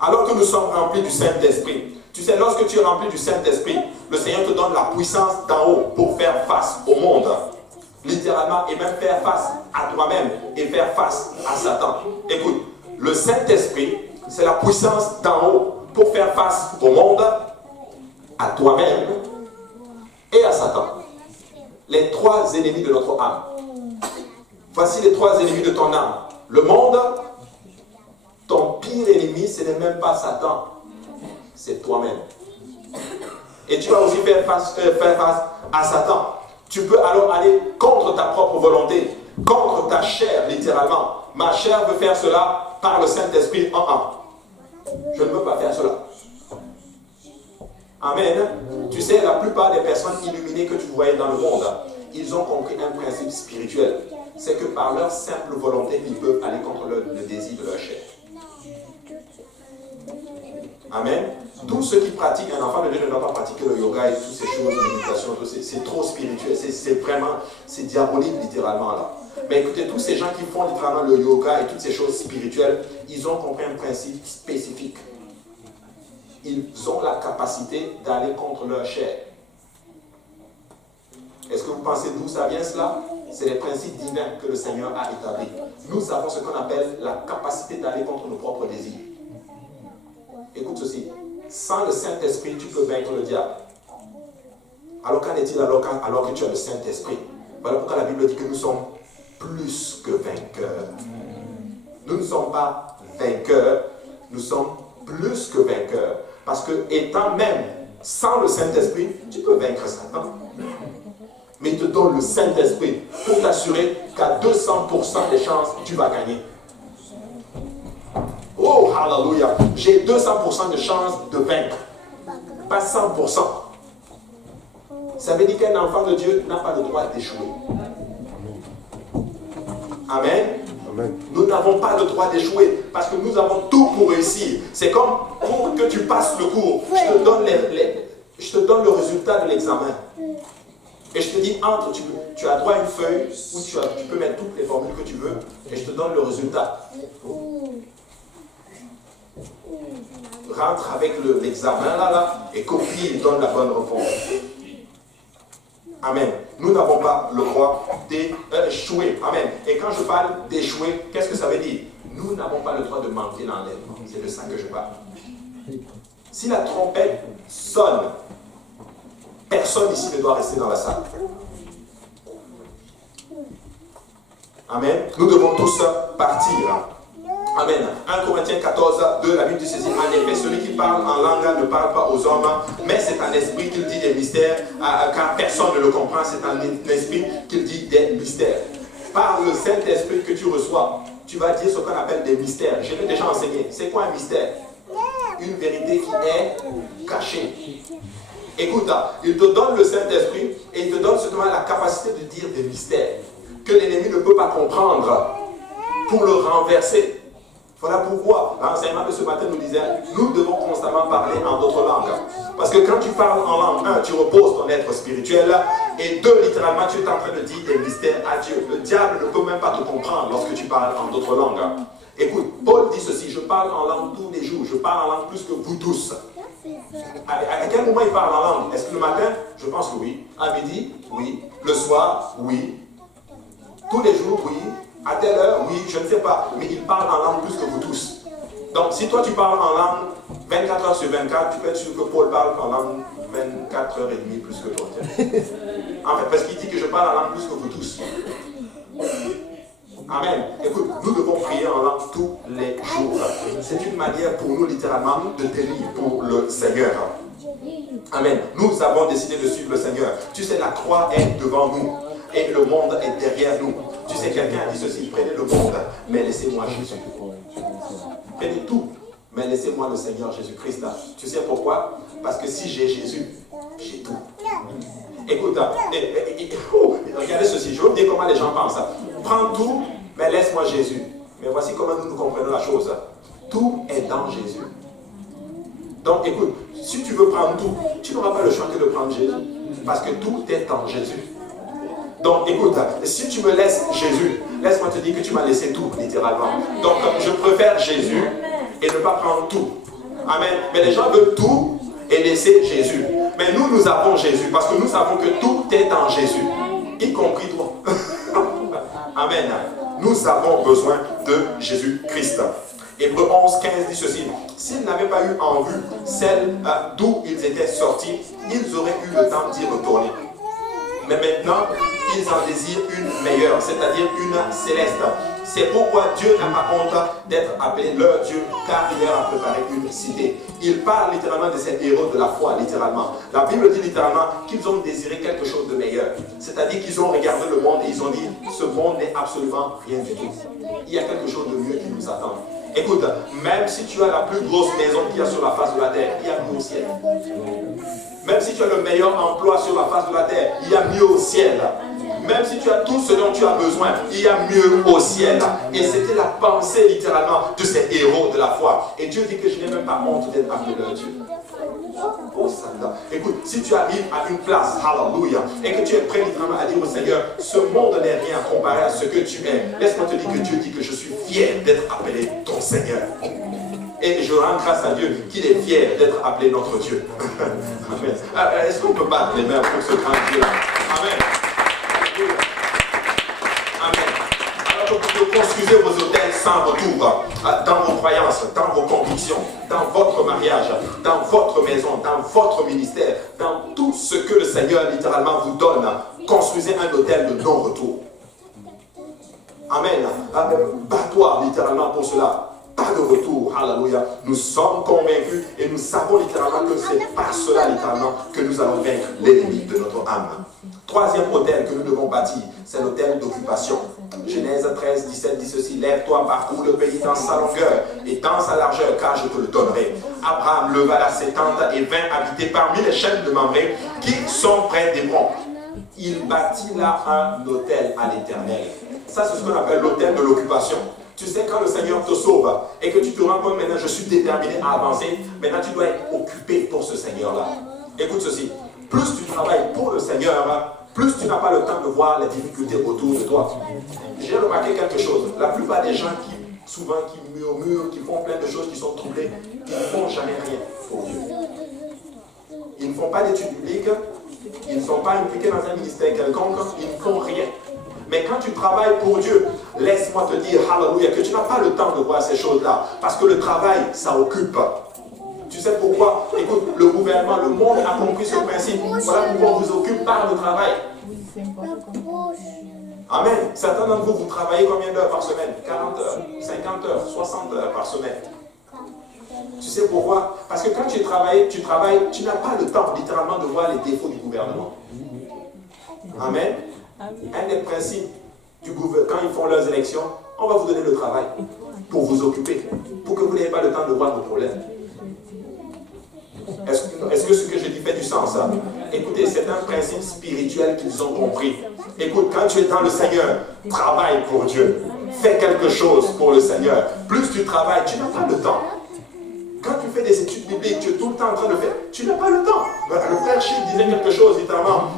Alors que nous sommes remplis du Saint-Esprit. Tu sais, lorsque tu es rempli du Saint-Esprit, le Seigneur te donne la puissance d'en haut pour faire face au monde. Littéralement, et même faire face à toi-même et faire face à Satan. Écoute, le Saint-Esprit, c'est la puissance d'en haut pour faire face au monde, à toi-même et à Satan. Les trois ennemis de notre âme. Voici les trois ennemis de ton âme. Le monde, ton pire ennemi, ce n'est même pas Satan. C'est toi-même. Et tu vas aussi faire face à Satan. Tu peux alors aller contre ta propre volonté, contre ta chair, littéralement. Ma chair veut faire cela par le Saint-Esprit en un. Je ne veux pas faire cela. Amen. Tu sais, la plupart des personnes illuminées que tu voyais dans le monde, ils ont compris un principe spirituel. C'est que par leur simple volonté, ils peuvent aller contre le désir de leur chair. Amen. Tous ceux qui pratiquent, un enfant de Dieu ne doit pas pratiquer le yoga et toutes ces choses, méditation, c'est trop spirituel, c'est diabolique littéralement là. Mais écoutez, tous ces gens qui font littéralement le yoga et toutes ces choses spirituelles, ils ont compris un principe spécifique. Ils ont la capacité d'aller contre leur chair. Est-ce que vous pensez d'où ça vient cela? C'est les principes divins que le Seigneur a établis. Nous avons ce qu'on appelle la capacité d'aller contre nos propres désirs. Écoute ceci, sans le Saint-Esprit, tu peux vaincre le diable. Alors qu'en est-il alors que tu as le Saint-Esprit? Voilà pourquoi la Bible dit que nous sommes plus que vainqueurs. Nous ne sommes pas vainqueurs, nous sommes plus que vainqueurs. Parce que étant même sans le Saint-Esprit, tu peux vaincre Satan. Mais il te donne le Saint-Esprit pour t'assurer qu'à 200% des chances, tu vas gagner. Oh, hallelujah. J'ai 200% de chances de vaincre. Pas 100%. Ça veut dire qu'un enfant de Dieu n'a pas le droit d'échouer. Amen. Amen. Nous n'avons pas le droit d'échouer parce que nous avons tout pour réussir. C'est comme pour que tu passes le cours. Je te donne le résultat de l'examen. Et je te dis, tu as droit à une feuille où tu peux mettre toutes les formules que tu veux et je te donne le résultat. rentre avec l'examen là, et copie, il donne la bonne réponse. Amen. Nous n'avons pas le droit d'échouer. Amen. Et quand je parle d'échouer, qu'est-ce que ça veut dire? Nous n'avons pas le droit de manquer l'enlèvement. C'est de ça que je parle. Si la trompette sonne, personne ici ne doit rester dans la salle. Amen. Nous devons tous partir. Amen. 1 Corinthiens 14, 2, la Bible dit ceci. En effet, celui qui parle en langue ne parle pas aux hommes, mais c'est un esprit qu'il dit des mystères, car personne ne le comprend. C'est un esprit qu'il dit des mystères. Par le Saint-Esprit que tu reçois, tu vas dire ce qu'on appelle des mystères. Je l'ai déjà enseigné. C'est quoi un mystère? Une vérité qui est cachée. Écoute, il te donne le Saint-Esprit et il te donne seulement la capacité de dire des mystères que l'ennemi ne peut pas comprendre pour le renverser. Voilà pourquoi l'enseignement de ce matin nous disait, nous devons constamment parler en d'autres langues. Parce que quand tu parles en langue, un, tu reposes ton être spirituel, et deux, littéralement, tu es en train de dire des mystères à Dieu. Le diable ne peut même pas te comprendre lorsque tu parles en d'autres langues. Écoute, Paul dit ceci, je parle en langue tous les jours, je parle en langue plus que vous tous. À quel moment il parle en langue? Est-ce que le matin? Je pense que oui. À midi? Oui. Le soir? Oui. Tous les jours? Oui. À telle heure? Oui. Je ne sais pas. Mais il parle en langue plus que vous tous. Donc, si toi tu parles en langue 24 heures sur 24, tu peux être sûr que Paul parle en langue 24 heures et demie plus que toi. En fait, parce qu'il dit que je parle en langue plus que vous tous. Amen. Écoute, nous devons prier en langue tous les jours. C'est une manière pour nous, littéralement, de tenir pour le Seigneur. Amen. Nous avons décidé de suivre le Seigneur. Tu sais, la croix est devant nous et le monde est derrière nous. Tu sais, quelqu'un a dit ceci, prenez le monde, mais laissez-moi Jésus. Prenez tout, mais laissez-moi le Seigneur Jésus-Christ. Tu sais pourquoi? Parce que si j'ai Jésus, j'ai tout. Écoute, regardez ceci, je vais vous dire comment les gens pensent. Prends tout, mais laisse-moi Jésus. Mais voici comment nous comprenons la chose. Tout est dans Jésus. Donc écoute, si tu veux prendre tout, tu n'auras pas le choix que de prendre Jésus. Parce que tout est en Jésus. Donc écoute, si tu me laisses Jésus, laisse-moi te dire que tu m'as laissé tout, littéralement. Donc je préfère Jésus et ne pas prendre tout. Amen. Mais les gens veulent tout et laisser Jésus. Mais nous avons Jésus parce que nous savons que tout est en Jésus, y compris toi. Amen. Nous avons besoin de Jésus-Christ. Hébreux 11, 15 dit ceci. S'ils n'avaient pas eu en vue celle d'où ils étaient sortis, ils auraient eu le temps d'y retourner. Mais maintenant, ils en désirent une meilleure, c'est-à-dire une céleste. C'est pourquoi Dieu n'a pas honte d'être appelé leur Dieu, car il leur a préparé une cité. Il parle littéralement de ces héros de la foi, littéralement. La Bible dit littéralement qu'ils ont désiré quelque chose de meilleur. C'est-à-dire qu'ils ont regardé le monde et ils ont dit, ce monde n'est absolument rien du tout. Il y a quelque chose de mieux qui nous attend. Écoute, même si tu as la plus grosse maison qu'il y a sur la face de la terre, il y a mieux au ciel. Même si tu as le meilleur emploi sur la face de la terre, il y a mieux au ciel. Même si tu as tout ce dont tu as besoin, il y a mieux au ciel. Et c'était la pensée littéralement de ces héros de la foi. Et Dieu dit que je n'ai même pas honte d'être appelé leur Dieu. Oh Satan. Écoute, si tu arrives à une place, hallelujah, et que tu es prêt littéralement à dire au Seigneur, ce monde n'est rien comparé à ce que tu es. Laisse-moi te dire que Dieu dit que je suis fier d'être appelé ton Seigneur. Et je rends grâce à Dieu qu'il est fier d'être appelé notre Dieu. Amen. Est-ce qu'on peut battre les mains pour ce grand Dieu? Amen. Amen. Alors que vous pouvez construire vos hôtels sans retour, dans vos croyances, dans vos convictions, dans votre mariage, dans votre maison, dans votre ministère, dans tout ce que le Seigneur littéralement vous donne, construisez un hôtel de non-retour. Amen. Bats-toi littéralement pour cela. Pas de retour, alléluia. Nous sommes convaincus et nous savons littéralement que c'est par cela littéralement que nous allons vaincre l'ennemi de notre âme. Troisième hôtel que nous devons bâtir, c'est l'hôtel d'occupation. Genèse 13, 17 dit ceci, lève-toi, parcours le pays dans sa longueur et dans sa largeur, car je te le donnerai. Abraham leva là ses tentes et vint habiter parmi les chaînes de Mamré qui sont près d'Hébron. Il bâtit là un hôtel à l'Éternel. Ça, c'est ce qu'on appelle l'hôtel de l'occupation. Tu sais, quand le Seigneur te sauve et que tu te rends compte maintenant, je suis déterminé à avancer, maintenant tu dois être occupé pour ce Seigneur-là. Écoute ceci, plus tu travailles pour le Seigneur, plus tu n'as pas le temps de voir les difficultés autour de toi. J'ai remarqué quelque chose, la plupart des gens qui souvent qui murmurent, qui font plein de choses, qui sont troublés, ils ne font jamais rien pour Dieu. Ils ne font pas d'études bibliques, ils ne sont pas impliqués dans un ministère quelconque, ils ne font rien. Mais quand tu travailles pour Dieu, laisse-moi te dire, hallelujah, que tu n'as pas le temps de voir ces choses-là. Parce que le travail, ça occupe. Tu sais pourquoi? Écoute, le gouvernement, le monde a compris ce principe. Voilà pourquoi on vous occupe par le travail. Amen. Certains d'entre vous, vous travaillez combien d'heures par semaine? 40 heures, 50 heures, 60 heures par semaine. Tu sais pourquoi? Parce que quand tu travailles, tu n'as pas le temps, littéralement, de voir les défauts du gouvernement. Amen. Un des principes du gouvernement, quand ils font leurs élections, on va vous donner le travail pour vous occuper, pour que vous n'ayez pas le temps de voir vos problèmes. Est-ce que ce que je dis fait du sens? Hein? Écoutez, c'est un principe spirituel qu'ils ont compris. Écoute, quand tu es dans le Seigneur, travaille pour Dieu. Fais quelque chose pour le Seigneur. Plus tu travailles, tu n'as pas le temps. Quand tu fais des études bibliques, tu es tout le temps en train de faire. Tu n'as pas le temps. Le frère Chip disait quelque chose, littéralement,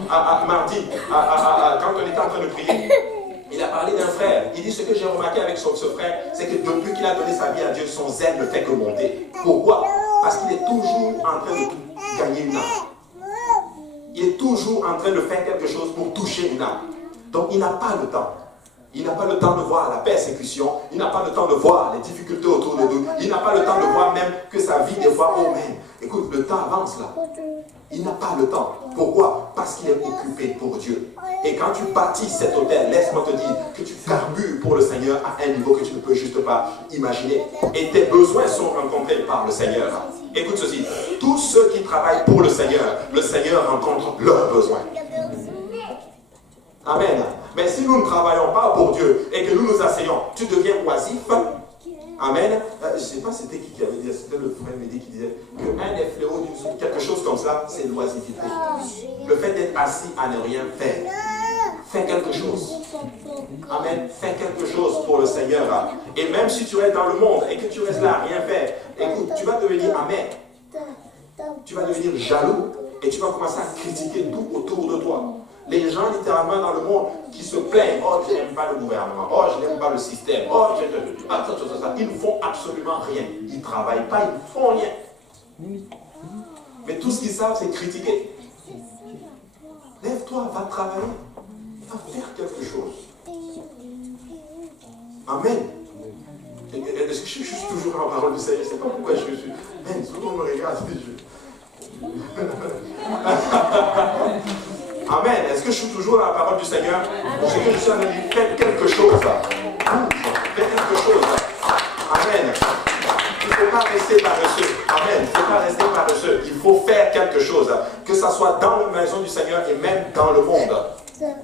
mardi, quand on était en train de prier. Il a parlé d'un frère. Il dit ce que j'ai remarqué avec ce frère, c'est que depuis qu'il a donné sa vie à Dieu, son zèle ne fait que monter. Pourquoi? Parce qu'il est toujours en train de gagner une âme. Il est toujours en train de faire quelque chose pour toucher une âme. Donc il n'a pas le temps. Il n'a pas le temps de voir la persécution. Il n'a pas le temps de voir les difficultés autour de nous. Il n'a pas le temps de voir même que sa vie, des fois, oh même, écoute, le temps avance là. Il n'a pas le temps. Pourquoi? Parce qu'il est occupé pour Dieu. Et quand tu bâtis cet hôtel, laisse-moi te dire que tu carbures pour le Seigneur à un niveau que tu ne peux juste pas imaginer. Et tes besoins sont rencontrés par le Seigneur. Écoute ceci, tous ceux qui travaillent pour le Seigneur rencontre leurs besoins. Amen. Mais si nous ne travaillons pas pour Dieu et que nous nous asseyons, tu deviens oisif. Amen. Je ne sais pas c'était qui avait dit, c'était le frère Mehdi qui disait qu'un des fléaux, quelque chose comme ça, c'est l'oisiveté. Le fait d'être assis à ne rien faire. Fais quelque chose. Amen. Fais quelque chose pour le Seigneur. Et même si tu restes dans le monde et que tu restes là à rien faire, écoute, tu vas devenir amer. Tu vas devenir jaloux et tu vas commencer à critiquer tout autour de toi. Les gens littéralement dans le monde qui se plaignent, oh je n'aime pas le gouvernement, oh je n'aime pas le système, oh ils ne font absolument rien. Ils ne travaillent pas, ils ne font rien. Mais tout ce qu'ils savent, c'est critiquer. Lève-toi, va travailler, va faire quelque chose. Amen. Est-ce que je suis toujours en parole du Seigneur? Je ne sais pas pourquoi je suis. Amen, tout le monde me regarde. Amen. Est-ce que je suis toujours dans la parole du Seigneur? C'est que je suis en train de dire, faites quelque chose. Faites quelque chose. Amen. Il ne faut pas rester paresseux. Amen. Il ne faut pas rester paresseux. Il faut faire quelque chose. Que ce soit dans la maison du Seigneur et même dans le monde.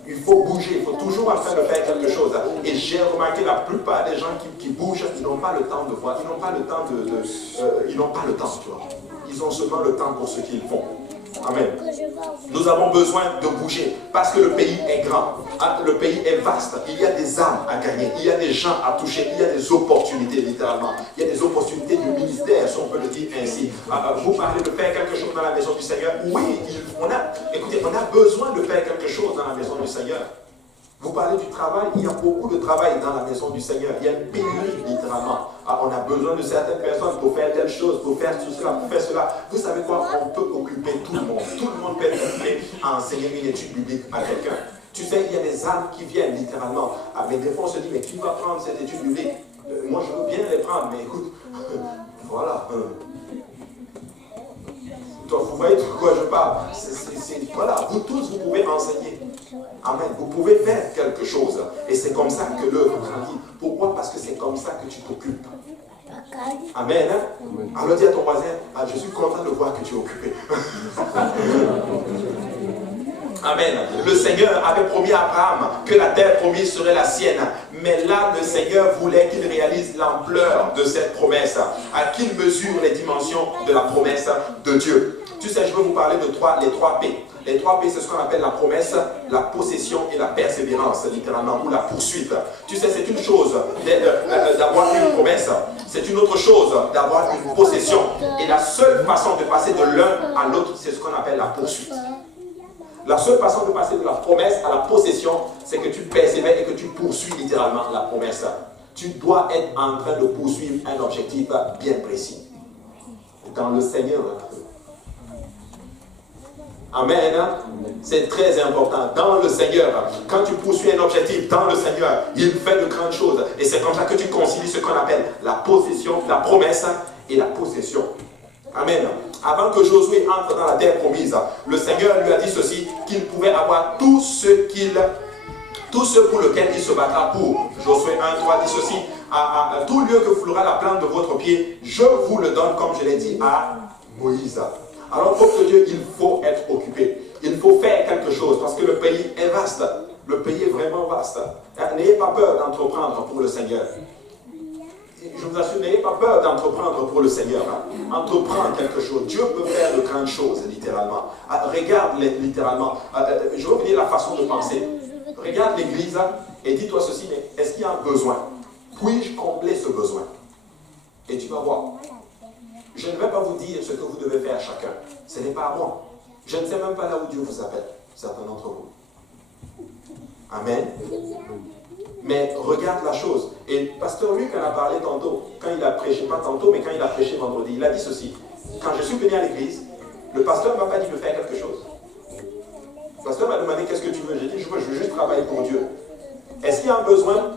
Il faut bouger. Il faut toujours en train de faire quelque chose. Et j'ai remarqué la plupart des gens qui bougent, ils n'ont pas le temps de voir. Ils n'ont pas le temps ils n'ont pas le temps, tu vois. Ils ont seulement le temps pour ce qu'ils font. Amen. Nous avons besoin de bouger parce que le pays est grand, le pays est vaste, il y a des âmes à gagner, il y a des gens à toucher, il y a des opportunités littéralement, il y a des opportunités du ministère, si on peut le dire ainsi. Vous parlez de faire quelque chose dans la maison du Seigneur, oui, écoutez, on a besoin de faire quelque chose dans la maison du Seigneur. Vous parlez du travail, il y a beaucoup de travail dans la maison du Seigneur. Il y a une pénurie, littéralement. On a besoin de certaines personnes pour faire telle chose, pour faire tout cela, pour faire cela. Vous savez quoi? On peut occuper tout le monde. Tout le monde peut être occupé à enseigner une étude biblique à quelqu'un. Tu sais, il y a des âmes qui viennent, littéralement. Mais des fois, on se dit, mais qui va prendre cette étude biblique? Moi, je veux bien les prendre, mais écoute, voilà. Vous voyez de quoi je parle? Voilà, vous tous, vous pouvez enseigner. Amen. Vous pouvez faire quelque chose. Et c'est comme ça que l'œuvre grandit. Pourquoi? Parce que c'est comme ça que tu t'occupes. Amen. Alors dis à ton voisin, je suis content de voir que tu es occupé. Amen. Le Seigneur avait promis à Abraham que la terre promise serait la sienne. Mais là, le Seigneur voulait qu'il réalise l'ampleur de cette promesse. À qu'il mesure les dimensions de la promesse de Dieu. Tu sais, je veux vous parler de les 3 P. Les 3 P, c'est ce qu'on appelle la promesse, la possession et la persévérance, littéralement, ou la poursuite. Tu sais, c'est une chose d'avoir une promesse, c'est une autre chose d'avoir une possession. Et la seule façon de passer de l'un à l'autre, c'est ce qu'on appelle la poursuite. La seule façon de passer de la promesse à la possession, c'est que tu persévères et que tu poursuis littéralement la promesse. tu dois être en train de poursuivre un objectif bien précis. Dans le Seigneur. Amen. C'est très important. Dans le Seigneur. Quand tu poursuis un objectif dans le Seigneur, il fait de grandes choses. Et c'est comme ça que tu concilies ce qu'on appelle la possession, la promesse et la possession. Amen. Avant que Josué entre dans la terre promise, le Seigneur lui a dit ceci, qu'il pouvait avoir tout ce pour lequel il se battra pour. Josué 1:3 dit ceci, à tout lieu que foulera la plante de votre pied, je vous le donne comme je l'ai dit à Moïse. Alors, pour que Dieu, il faut être occupé. Il faut faire quelque chose parce que le pays est vaste. Le pays est vraiment vaste. N'ayez pas peur d'entreprendre pour le Seigneur. Je vous assure, n'ayez pas peur d'entreprendre pour le Seigneur. Entreprendre quelque chose. Dieu peut faire de grandes choses, littéralement. Regarde littéralement. Je vais vous dire la façon de penser. Regarde l'église et dis-toi ceci, mais est-ce qu'il y a un besoin? Puis-je combler ce besoin? Et tu vas voir. Je ne vais pas vous dire ce que vous devez faire chacun. Ce n'est pas à moi. Je ne sais même pas là où Dieu vous appelle, certains d'entre vous. Amen. Mais regarde la chose. Et Pasteur Luc en a parlé tantôt, quand il a prêché, pas tantôt, mais quand il a prêché vendredi, il a dit ceci. Quand je suis venu à l'église, le pasteur ne m'a pas dit de faire quelque chose. Le pasteur m'a demandé qu'est-ce que tu veux. J'ai dit, je veux juste travailler pour Dieu. Est-ce qu'il y a un besoin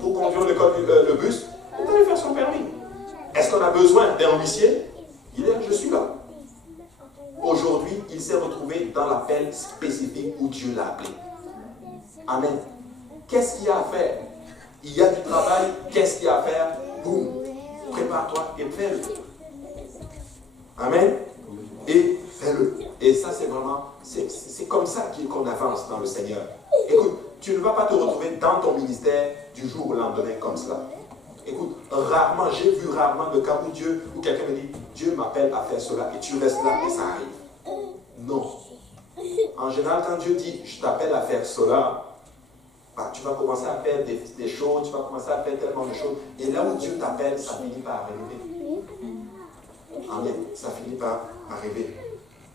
pour conduire le bus? On peut aller faire son permis. Est-ce qu'on a besoin d'un huissier? Il est, je suis là. Aujourd'hui, il s'est retrouvé dans l'appel spécifique où Dieu l'a appelé. Amen. Qu'est-ce qu'il y a à faire? Il y a du travail, qu'est-ce qu'il y a à faire? Boum, prépare-toi et fais-le. Amen. Et fais-le. Et ça, c'est vraiment, c'est comme ça qu'on avance dans le Seigneur. Écoute, tu ne vas pas te retrouver dans ton ministère du jour au lendemain comme cela. Écoute, j'ai vu rarement de cas où quelqu'un me dit, Dieu m'appelle à faire cela, et tu restes là et ça arrive. Non. En général, quand Dieu dit, je t'appelle à faire cela, bah, tu vas commencer à faire des choses, tu vas commencer à faire tellement de choses, et là où Dieu t'appelle, ça finit par arriver. Amen. Ça finit par arriver.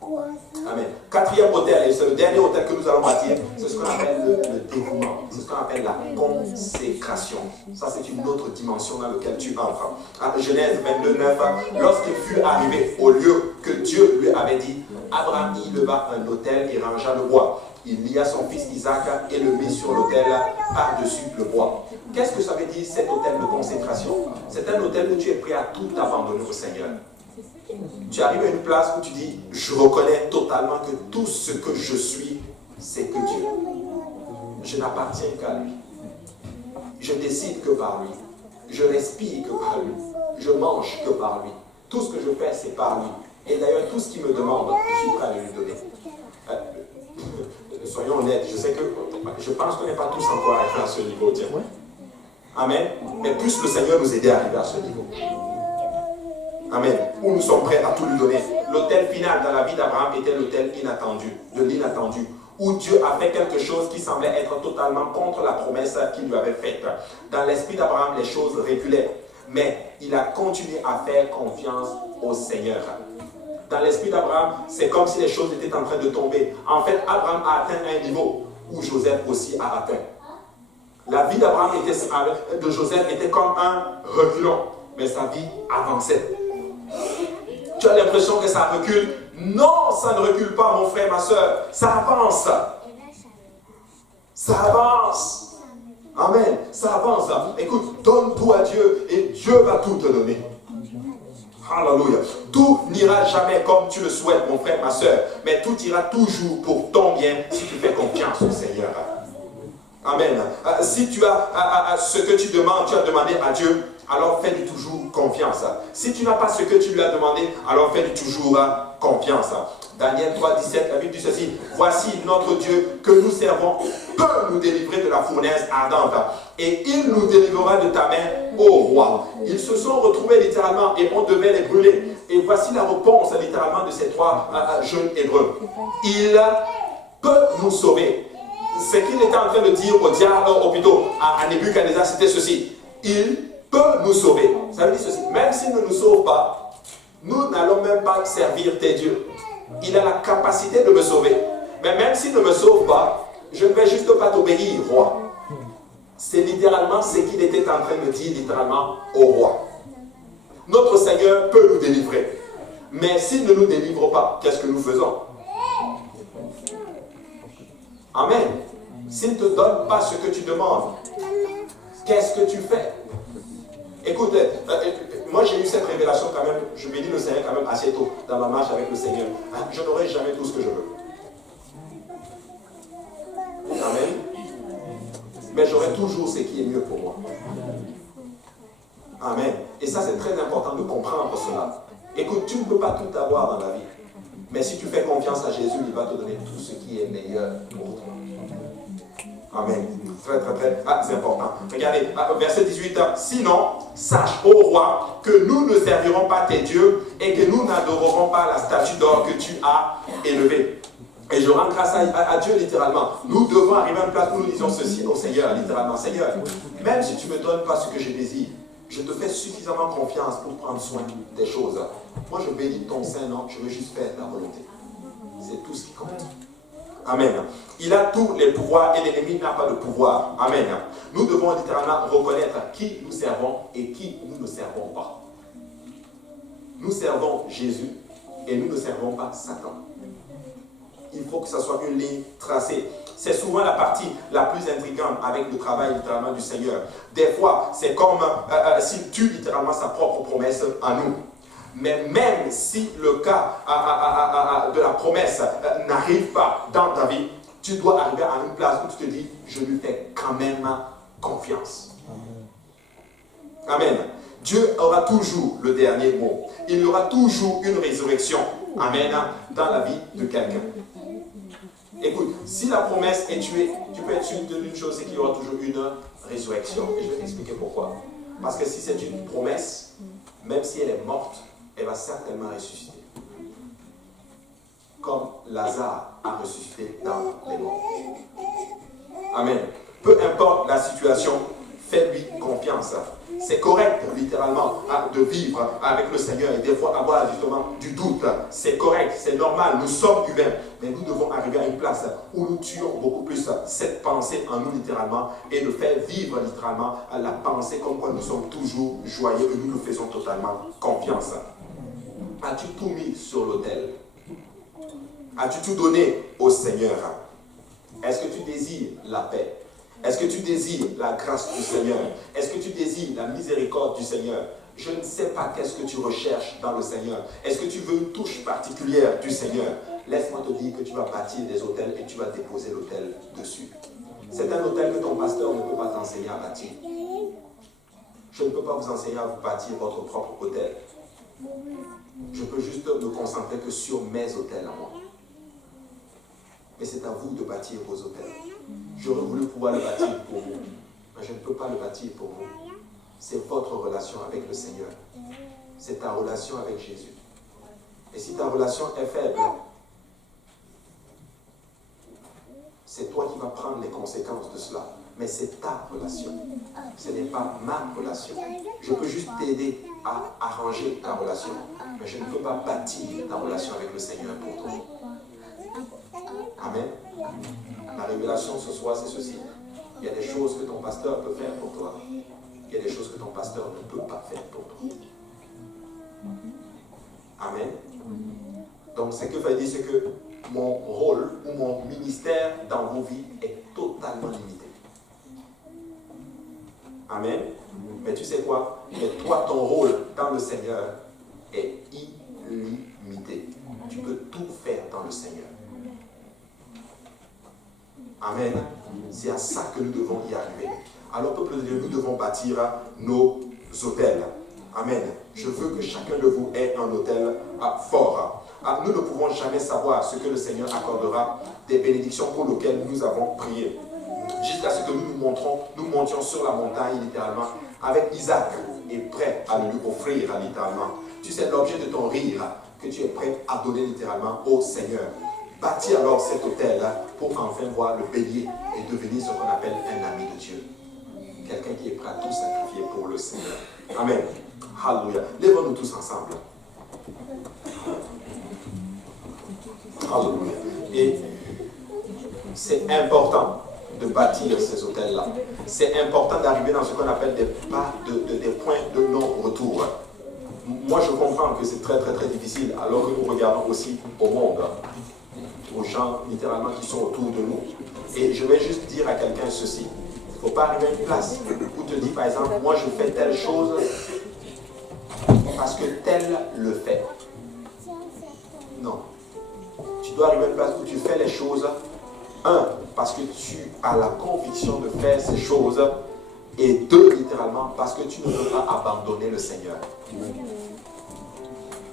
Amen. Quatrième autel, et c'est le dernier autel que nous allons bâtir, c'est ce qu'on appelle le dévouement. C'est ce qu'on appelle la consécration. Ça, c'est une autre dimension dans laquelle tu entres. À Genèse 22:9, lorsqu'il fut arrivé au lieu que Dieu lui avait dit, Abraham y leva un autel et rangea le bois. Il lia son fils Isaac et le mit sur l'autel par-dessus le bois. Qu'est-ce que ça veut dire cet autel de consécration? C'est un autel où tu es prêt à tout abandonner au Seigneur. Tu arrives à une place où tu dis, je reconnais totalement que tout ce que je suis, c'est que Dieu. Je n'appartiens qu'à lui. Je décide que par lui. Je respire que par lui. Je mange que par lui. Tout ce que je fais, c'est par lui. Et d'ailleurs, tout ce qu'il me demande, je suis prêt à lui donner. Soyons honnêtes, je pense qu'on n'est pas tous encore arrivés à ce niveau. Tiens. Amen. Mais plus le Seigneur nous aider à arriver à ce niveau. Amen. Où nous sommes prêts à tout lui donner. L'autel final dans la vie d'Abraham était l'autel inattendu, de l'inattendu, où Dieu a fait quelque chose qui semblait être totalement contre la promesse qu'il lui avait faite. Dans l'esprit d'Abraham, les choses reculaient, mais il a continué à faire confiance au Seigneur. Dans l'esprit d'Abraham, c'est comme si les choses étaient en train de tomber. En fait, Abraham a atteint un niveau où Joseph aussi a atteint. La vie d'Abraham de Joseph était comme un reculon, mais sa vie avançait. Tu as l'impression que ça recule? Non, ça ne recule pas, mon frère, ma soeur. Ça avance. Ça avance. Amen. Ça avance. Écoute, donne tout à Dieu et Dieu va tout te donner. Alléluia. Tout n'ira jamais comme tu le souhaites, mon frère, ma soeur, mais tout ira toujours pour ton bien si tu fais confiance au Seigneur. Amen. Si tu as ce que tu demandes, tu as demandé à Dieu, alors fais-lui toujours confiance. Si tu n'as pas ce que tu lui as demandé, alors fais-lui toujours confiance. Daniel 3:17, la Bible dit ceci, voici notre Dieu que nous servons peut nous délivrer de la fournaise ardente et il nous délivrera de ta main, ô roi. Ils se sont retrouvés littéralement et on devait les brûler. Et voici la réponse littéralement de ces trois jeunes hébreux. Il peut nous sauver. Ce qu'il était en train de dire au diable, plutôt à Nebuchadnezzar, c'était ceci. Il peut nous sauver. Ça veut dire ceci. Même s'il ne nous sauve pas, nous n'allons même pas servir tes dieux. Il a la capacité de me sauver. Mais même s'il ne me sauve pas, je ne vais juste pas t'obéir, roi. C'est littéralement ce qu'il était en train de dire littéralement au roi. Notre Seigneur peut nous délivrer. Mais s'il ne nous délivre pas, qu'est-ce que nous faisons? Amen. S'il ne te donne pas ce que tu demandes, qu'est-ce que tu fais? Écoute, moi j'ai eu cette révélation quand même, je bénis le Seigneur quand même assez tôt dans ma marche avec le Seigneur. Je n'aurai jamais tout ce que je veux. Amen. Mais j'aurai toujours ce qui est mieux pour moi. Amen. Et ça c'est très important de comprendre cela. Écoute, tu ne peux pas tout avoir dans la vie. Mais si tu fais confiance à Jésus, il va te donner tout ce qui est meilleur pour toi. Amen. Très, très, très important. Regardez, verset 18. Sinon, sache, ô roi, que nous ne servirons pas tes dieux et que nous n'adorerons pas la statue d'or que tu as élevée. Et je rends grâce à Dieu littéralement. Nous devons arriver à une place où nous disons ceci au Seigneur, littéralement. Seigneur, même si tu ne me donnes pas ce que je désire, je te fais suffisamment confiance pour prendre soin des choses. Moi, je bénis ton Saint-Nom, je veux juste faire ta volonté. C'est tout ce qui compte. Amen. Il a tous les pouvoirs et l'ennemi n'a pas de pouvoir. Amen. Nous devons littéralement reconnaître qui nous servons et qui nous ne servons pas. Nous servons Jésus et nous ne servons pas Satan. Il faut que ça soit une ligne tracée. C'est souvent la partie la plus intrigante avec le travail littéralement du Seigneur. Des fois, c'est comme s'il tue littéralement sa propre promesse en nous. Mais même si le cas de la promesse n'arrive pas dans ta vie, tu dois arriver à une place où tu te dis, je lui fais quand même confiance. Amen. Dieu aura toujours le dernier mot. Il y aura toujours une résurrection. Amen. Dans la vie de quelqu'un. Écoute, si la promesse est tuée, tu peux être sûr d'une chose, c'est qu'il y aura toujours une résurrection. Et je vais t'expliquer pourquoi. Parce que si c'est une promesse, même si elle est morte, elle va certainement ressusciter. Comme Lazare a ressuscité dans les morts. Amen. Peu importe la situation, fais-lui confiance. C'est correct, littéralement, de vivre avec le Seigneur et des fois avoir justement du doute. C'est correct, c'est normal, nous sommes humains. Mais nous devons arriver à une place où nous tuons beaucoup plus cette pensée en nous, littéralement, et de faire vivre, littéralement, la pensée comme quoi nous sommes toujours joyeux et nous nous faisons totalement confiance. As-tu tout mis sur l'autel? As-tu tout donné au Seigneur? Est-ce que tu désires la paix? Est-ce que tu désires la grâce du Seigneur? Est-ce que tu désires la miséricorde du Seigneur? Je ne sais pas qu'est-ce que tu recherches dans le Seigneur. Est-ce que tu veux une touche particulière du Seigneur? Laisse-moi te dire que tu vas bâtir des autels et tu vas déposer l'autel dessus. C'est un autel que ton pasteur ne peut pas t'enseigner à bâtir. Je ne peux pas vous enseigner à vous bâtir votre propre autel. Je peux juste me concentrer que sur mes autels à moi. Mais c'est à vous de bâtir vos autels. J'aurais voulu pouvoir le bâtir pour vous, mais je ne peux pas le bâtir pour vous. C'est votre relation avec le Seigneur. C'est ta relation avec Jésus. Et si ta relation est faible, c'est toi qui vas prendre les conséquences de cela. Mais c'est ta relation. Ce n'est pas ma relation. Je peux juste t'aider à arranger ta relation, mais je ne peux pas bâtir ta relation avec le Seigneur pour toi. Amen. La révélation ce soir, c'est ceci. Il y a des choses que ton pasteur peut faire pour toi. Il y a des choses que ton pasteur ne peut pas faire pour toi. Amen. Donc, ce que veut dire, c'est que mon rôle ou mon ministère dans vos vies est totalement limité. Amen. Mais tu sais quoi? Mais toi, ton rôle dans le Seigneur est illimité. Tu peux tout faire dans le Seigneur. Amen. C'est à ça que nous devons y arriver. Alors, peuple de Dieu, nous devons bâtir nos autels. Amen. Je veux que chacun de vous ait un autel fort. Nous ne pouvons jamais savoir ce que le Seigneur accordera des bénédictions pour lesquelles nous avons prié. Jusqu'à ce que nous montions sur la montagne, littéralement, avec Isaac, et prêt à lui offrir, littéralement. Tu sais, l'objet de ton rire, que tu es prêt à donner, littéralement, au Seigneur. Bâtis alors cet autel pour enfin voir le bélier et devenir ce qu'on appelle un ami de Dieu. Quelqu'un qui est prêt à tout sacrifier pour le Seigneur. Amen. Alléluia. Lèvons-nous tous ensemble. Alléluia. Et c'est important de bâtir ces hôtels-là. C'est important d'arriver dans ce qu'on appelle des points de non-retour. Moi, je comprends que c'est très, très, très difficile, alors que nous regardons aussi au monde, aux gens littéralement qui sont autour de nous. Et je vais juste dire à quelqu'un ceci. Il ne faut pas arriver à une place où tu te dis, par exemple, moi je fais telle chose parce que tel le fait. Non. Tu dois arriver à une place où tu fais les choses, un, parce que tu as la conviction de faire ces choses, et deux, littéralement, parce que tu ne veux pas abandonner le Seigneur.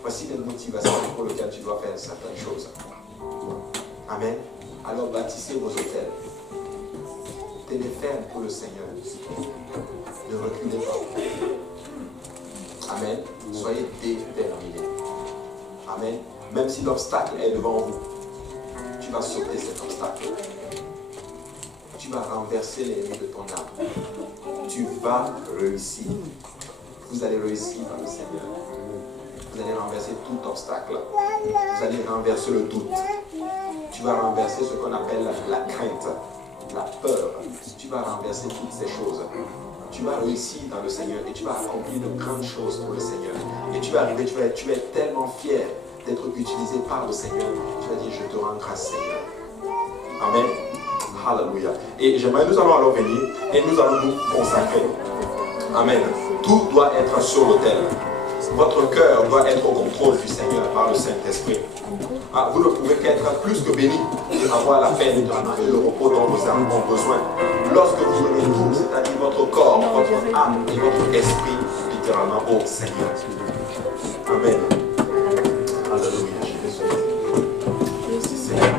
Voici les motivations pour lesquelles tu dois faire certaines choses. Amen. Alors bâtissez vos hôtels. Tenez ferme pour le Seigneur. Ne reculez pas. Amen. Soyez déterminés. Amen. Même si l'obstacle est devant vous, tu vas sauter cet obstacle. Tu vas renverser l'ennemi de ton âme. Tu vas réussir. Vous allez réussir dans le Seigneur. Vous allez renverser tout obstacle. Vous allez renverser le doute. Tu vas renverser ce qu'on appelle la crainte, la peur. Tu vas renverser toutes ces choses. Tu vas réussir dans le Seigneur et tu vas accomplir de grandes choses pour le Seigneur. Et tu vas arriver, tu es tellement fier d'être utilisé par le Seigneur. Tu vas dire, je te rends grâce, Seigneur. Amen. Alléluia. Et j'aimerais, nous allons alors venir et nous allons nous consacrer. Amen. Tout doit être sur l'autel. Votre cœur doit être au contrôle du Seigneur par le Saint-Esprit. Ah, vous ne pouvez qu'être plus que béni et avoir la paix et le repos dont vos âmes ont besoin. Lorsque vous donnez tout, c'est-à-dire votre corps, votre âme et votre esprit, littéralement au Seigneur. Amen. Alléluia, Jésus. Merci Seigneur.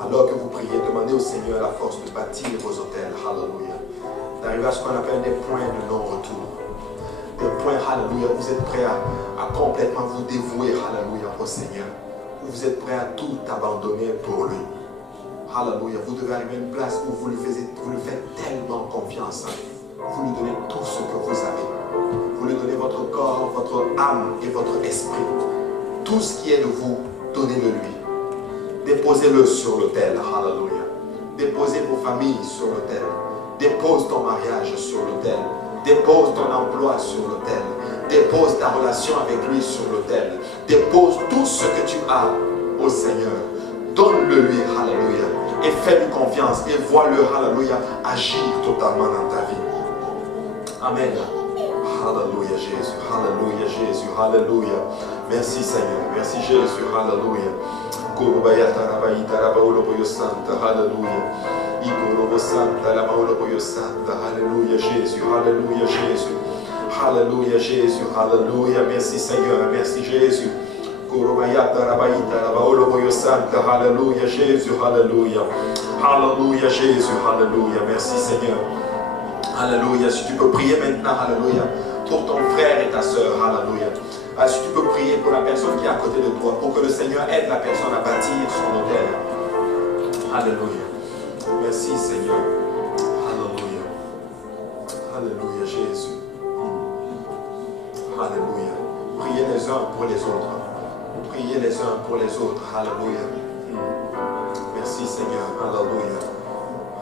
Alors que vous priez, demandez au Seigneur la force de bâtir vos hôtels. Alléluia. D'arriver à ce qu'on appelle des points de non-retour. Des points, alléluia, où vous êtes prêts à complètement vous dévouer, alléluia, au Seigneur. Où vous êtes prêts à tout abandonner pour lui. Alléluia. Vous devez arriver à une place où vous lui faites tellement confiance. Vous lui donnez tout ce que vous avez. Vous lui donnez votre corps, votre âme et votre esprit. Tout ce qui est de vous, donnez-le lui. Déposez-le sur l'autel. Alléluia. Déposez vos familles sur l'autel. Dépose ton mariage sur l'autel. Dépose ton emploi sur l'autel. Dépose ta relation avec lui sur l'autel. Dépose tout ce que tu as au Seigneur. Donne-le lui. Alléluia. Et fais-lui confiance. Et vois-le, alléluia, agir totalement dans ta vie. Amen. Alléluia Jésus. Alléluia Jésus. Alléluia. Merci Seigneur. Merci Jésus. Alléluia. Alléluia. Alléluia Jésus. Alléluia Jésus. Alléluia Jésus. Alléluia. Merci Seigneur. Merci Jésus. Alléluia Jésus. Alléluia. Alléluia Jésus. Alléluia. Merci Seigneur. Alléluia. Si tu peux prier maintenant, alléluia, pour ton frère et ta soeur, alléluia. Si tu peux prier pour la personne qui est à côté de toi, pour que le Seigneur aide la personne à bâtir son hôtel. Alléluia. Merci Seigneur. Alléluia. Alléluia Jésus. Alléluia. Priez les uns pour les autres. Priez les uns pour les autres. Alléluia. Merci Seigneur. Alléluia.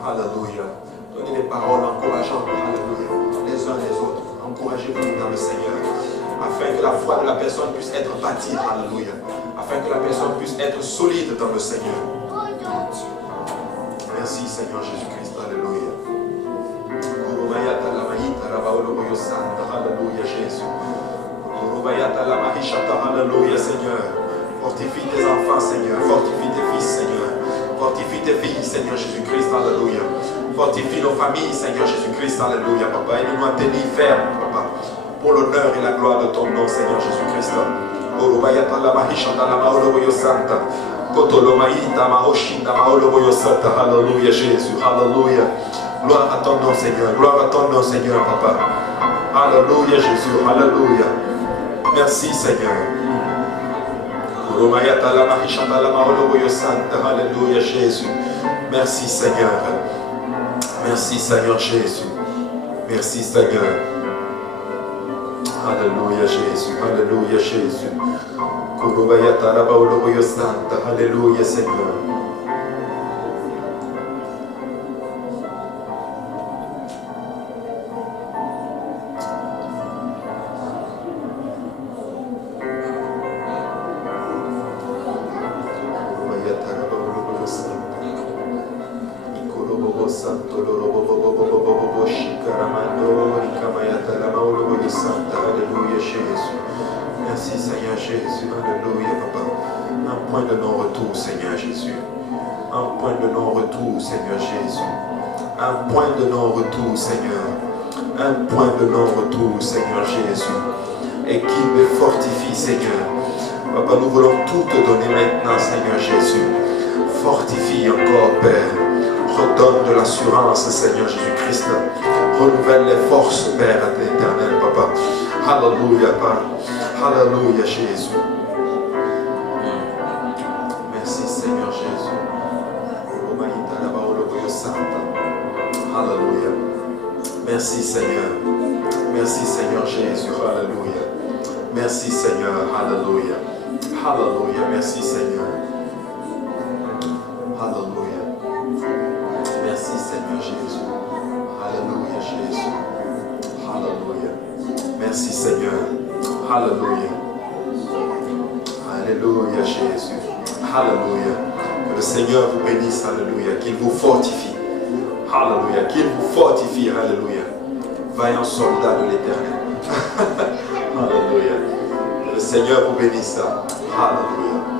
Alléluia. Donnez des paroles encourageantes. Alléluia. Les uns les autres. Encouragez-vous dans le Seigneur. Afin que la foi de la personne puisse être bâtie. Alléluia. Afin que la personne puisse être solide dans le Seigneur. Merci Seigneur Jésus-Christ. Alléluia. Alléluia Jésus. Alléluia Seigneur. Fortifie tes enfants Seigneur. Fortifie tes fils Seigneur. Fortifie tes filles Seigneur Jésus-Christ. Alléluia. Fortifie nos familles Seigneur Jésus-Christ. Alléluia Papa. Aide-nous à tenir ferme Papa. Pour l'honneur et la gloire de ton nom Seigneur Jésus-Christ. Alléluia Jésus. Alléluia. Gloire à ton nom Seigneur. Gloire à ton nom Seigneur Papa. Alléluia Jésus. Alléluia. Merci Seigneur. Alléluia Jésus. Merci Seigneur. Merci Seigneur Jésus. Merci Seigneur. Alléluia Jésus. Alléluia Jésus. Alléluia Seigneur. Merci Seigneur Jésus, alléluia Papa. Un point de non-retour Seigneur Jésus. Un point de non-retour Seigneur Jésus. Un point de non-retour Seigneur. Un point de non-retour Seigneur Jésus. Et qui me fortifie Seigneur. Papa, nous voulons tout te donner maintenant Seigneur Jésus. Fortifie encore Père. Redonne de l'assurance Seigneur Jésus-Christ. Renouvelle les forces Père éternel Papa. Alléluia Père. Alléluia Jésus. Merci Seigneur Jésus. Alléluia. Merci Seigneur. Merci Seigneur Jésus. Alléluia. Merci Seigneur. Alléluia. Alléluia. Merci Seigneur. Alléluia. Merci Seigneur Jésus. Alléluia Jésus. Alléluia. Merci Seigneur. Alléluia. Alléluia Jésus. Alléluia. Que le Seigneur vous bénisse. Alléluia. Qu'il vous fortifie. Alléluia. Qu'il vous fortifie. Alléluia. Vaillant soldat de l'Éternel. Alléluia. Que le Seigneur vous bénisse. Alléluia.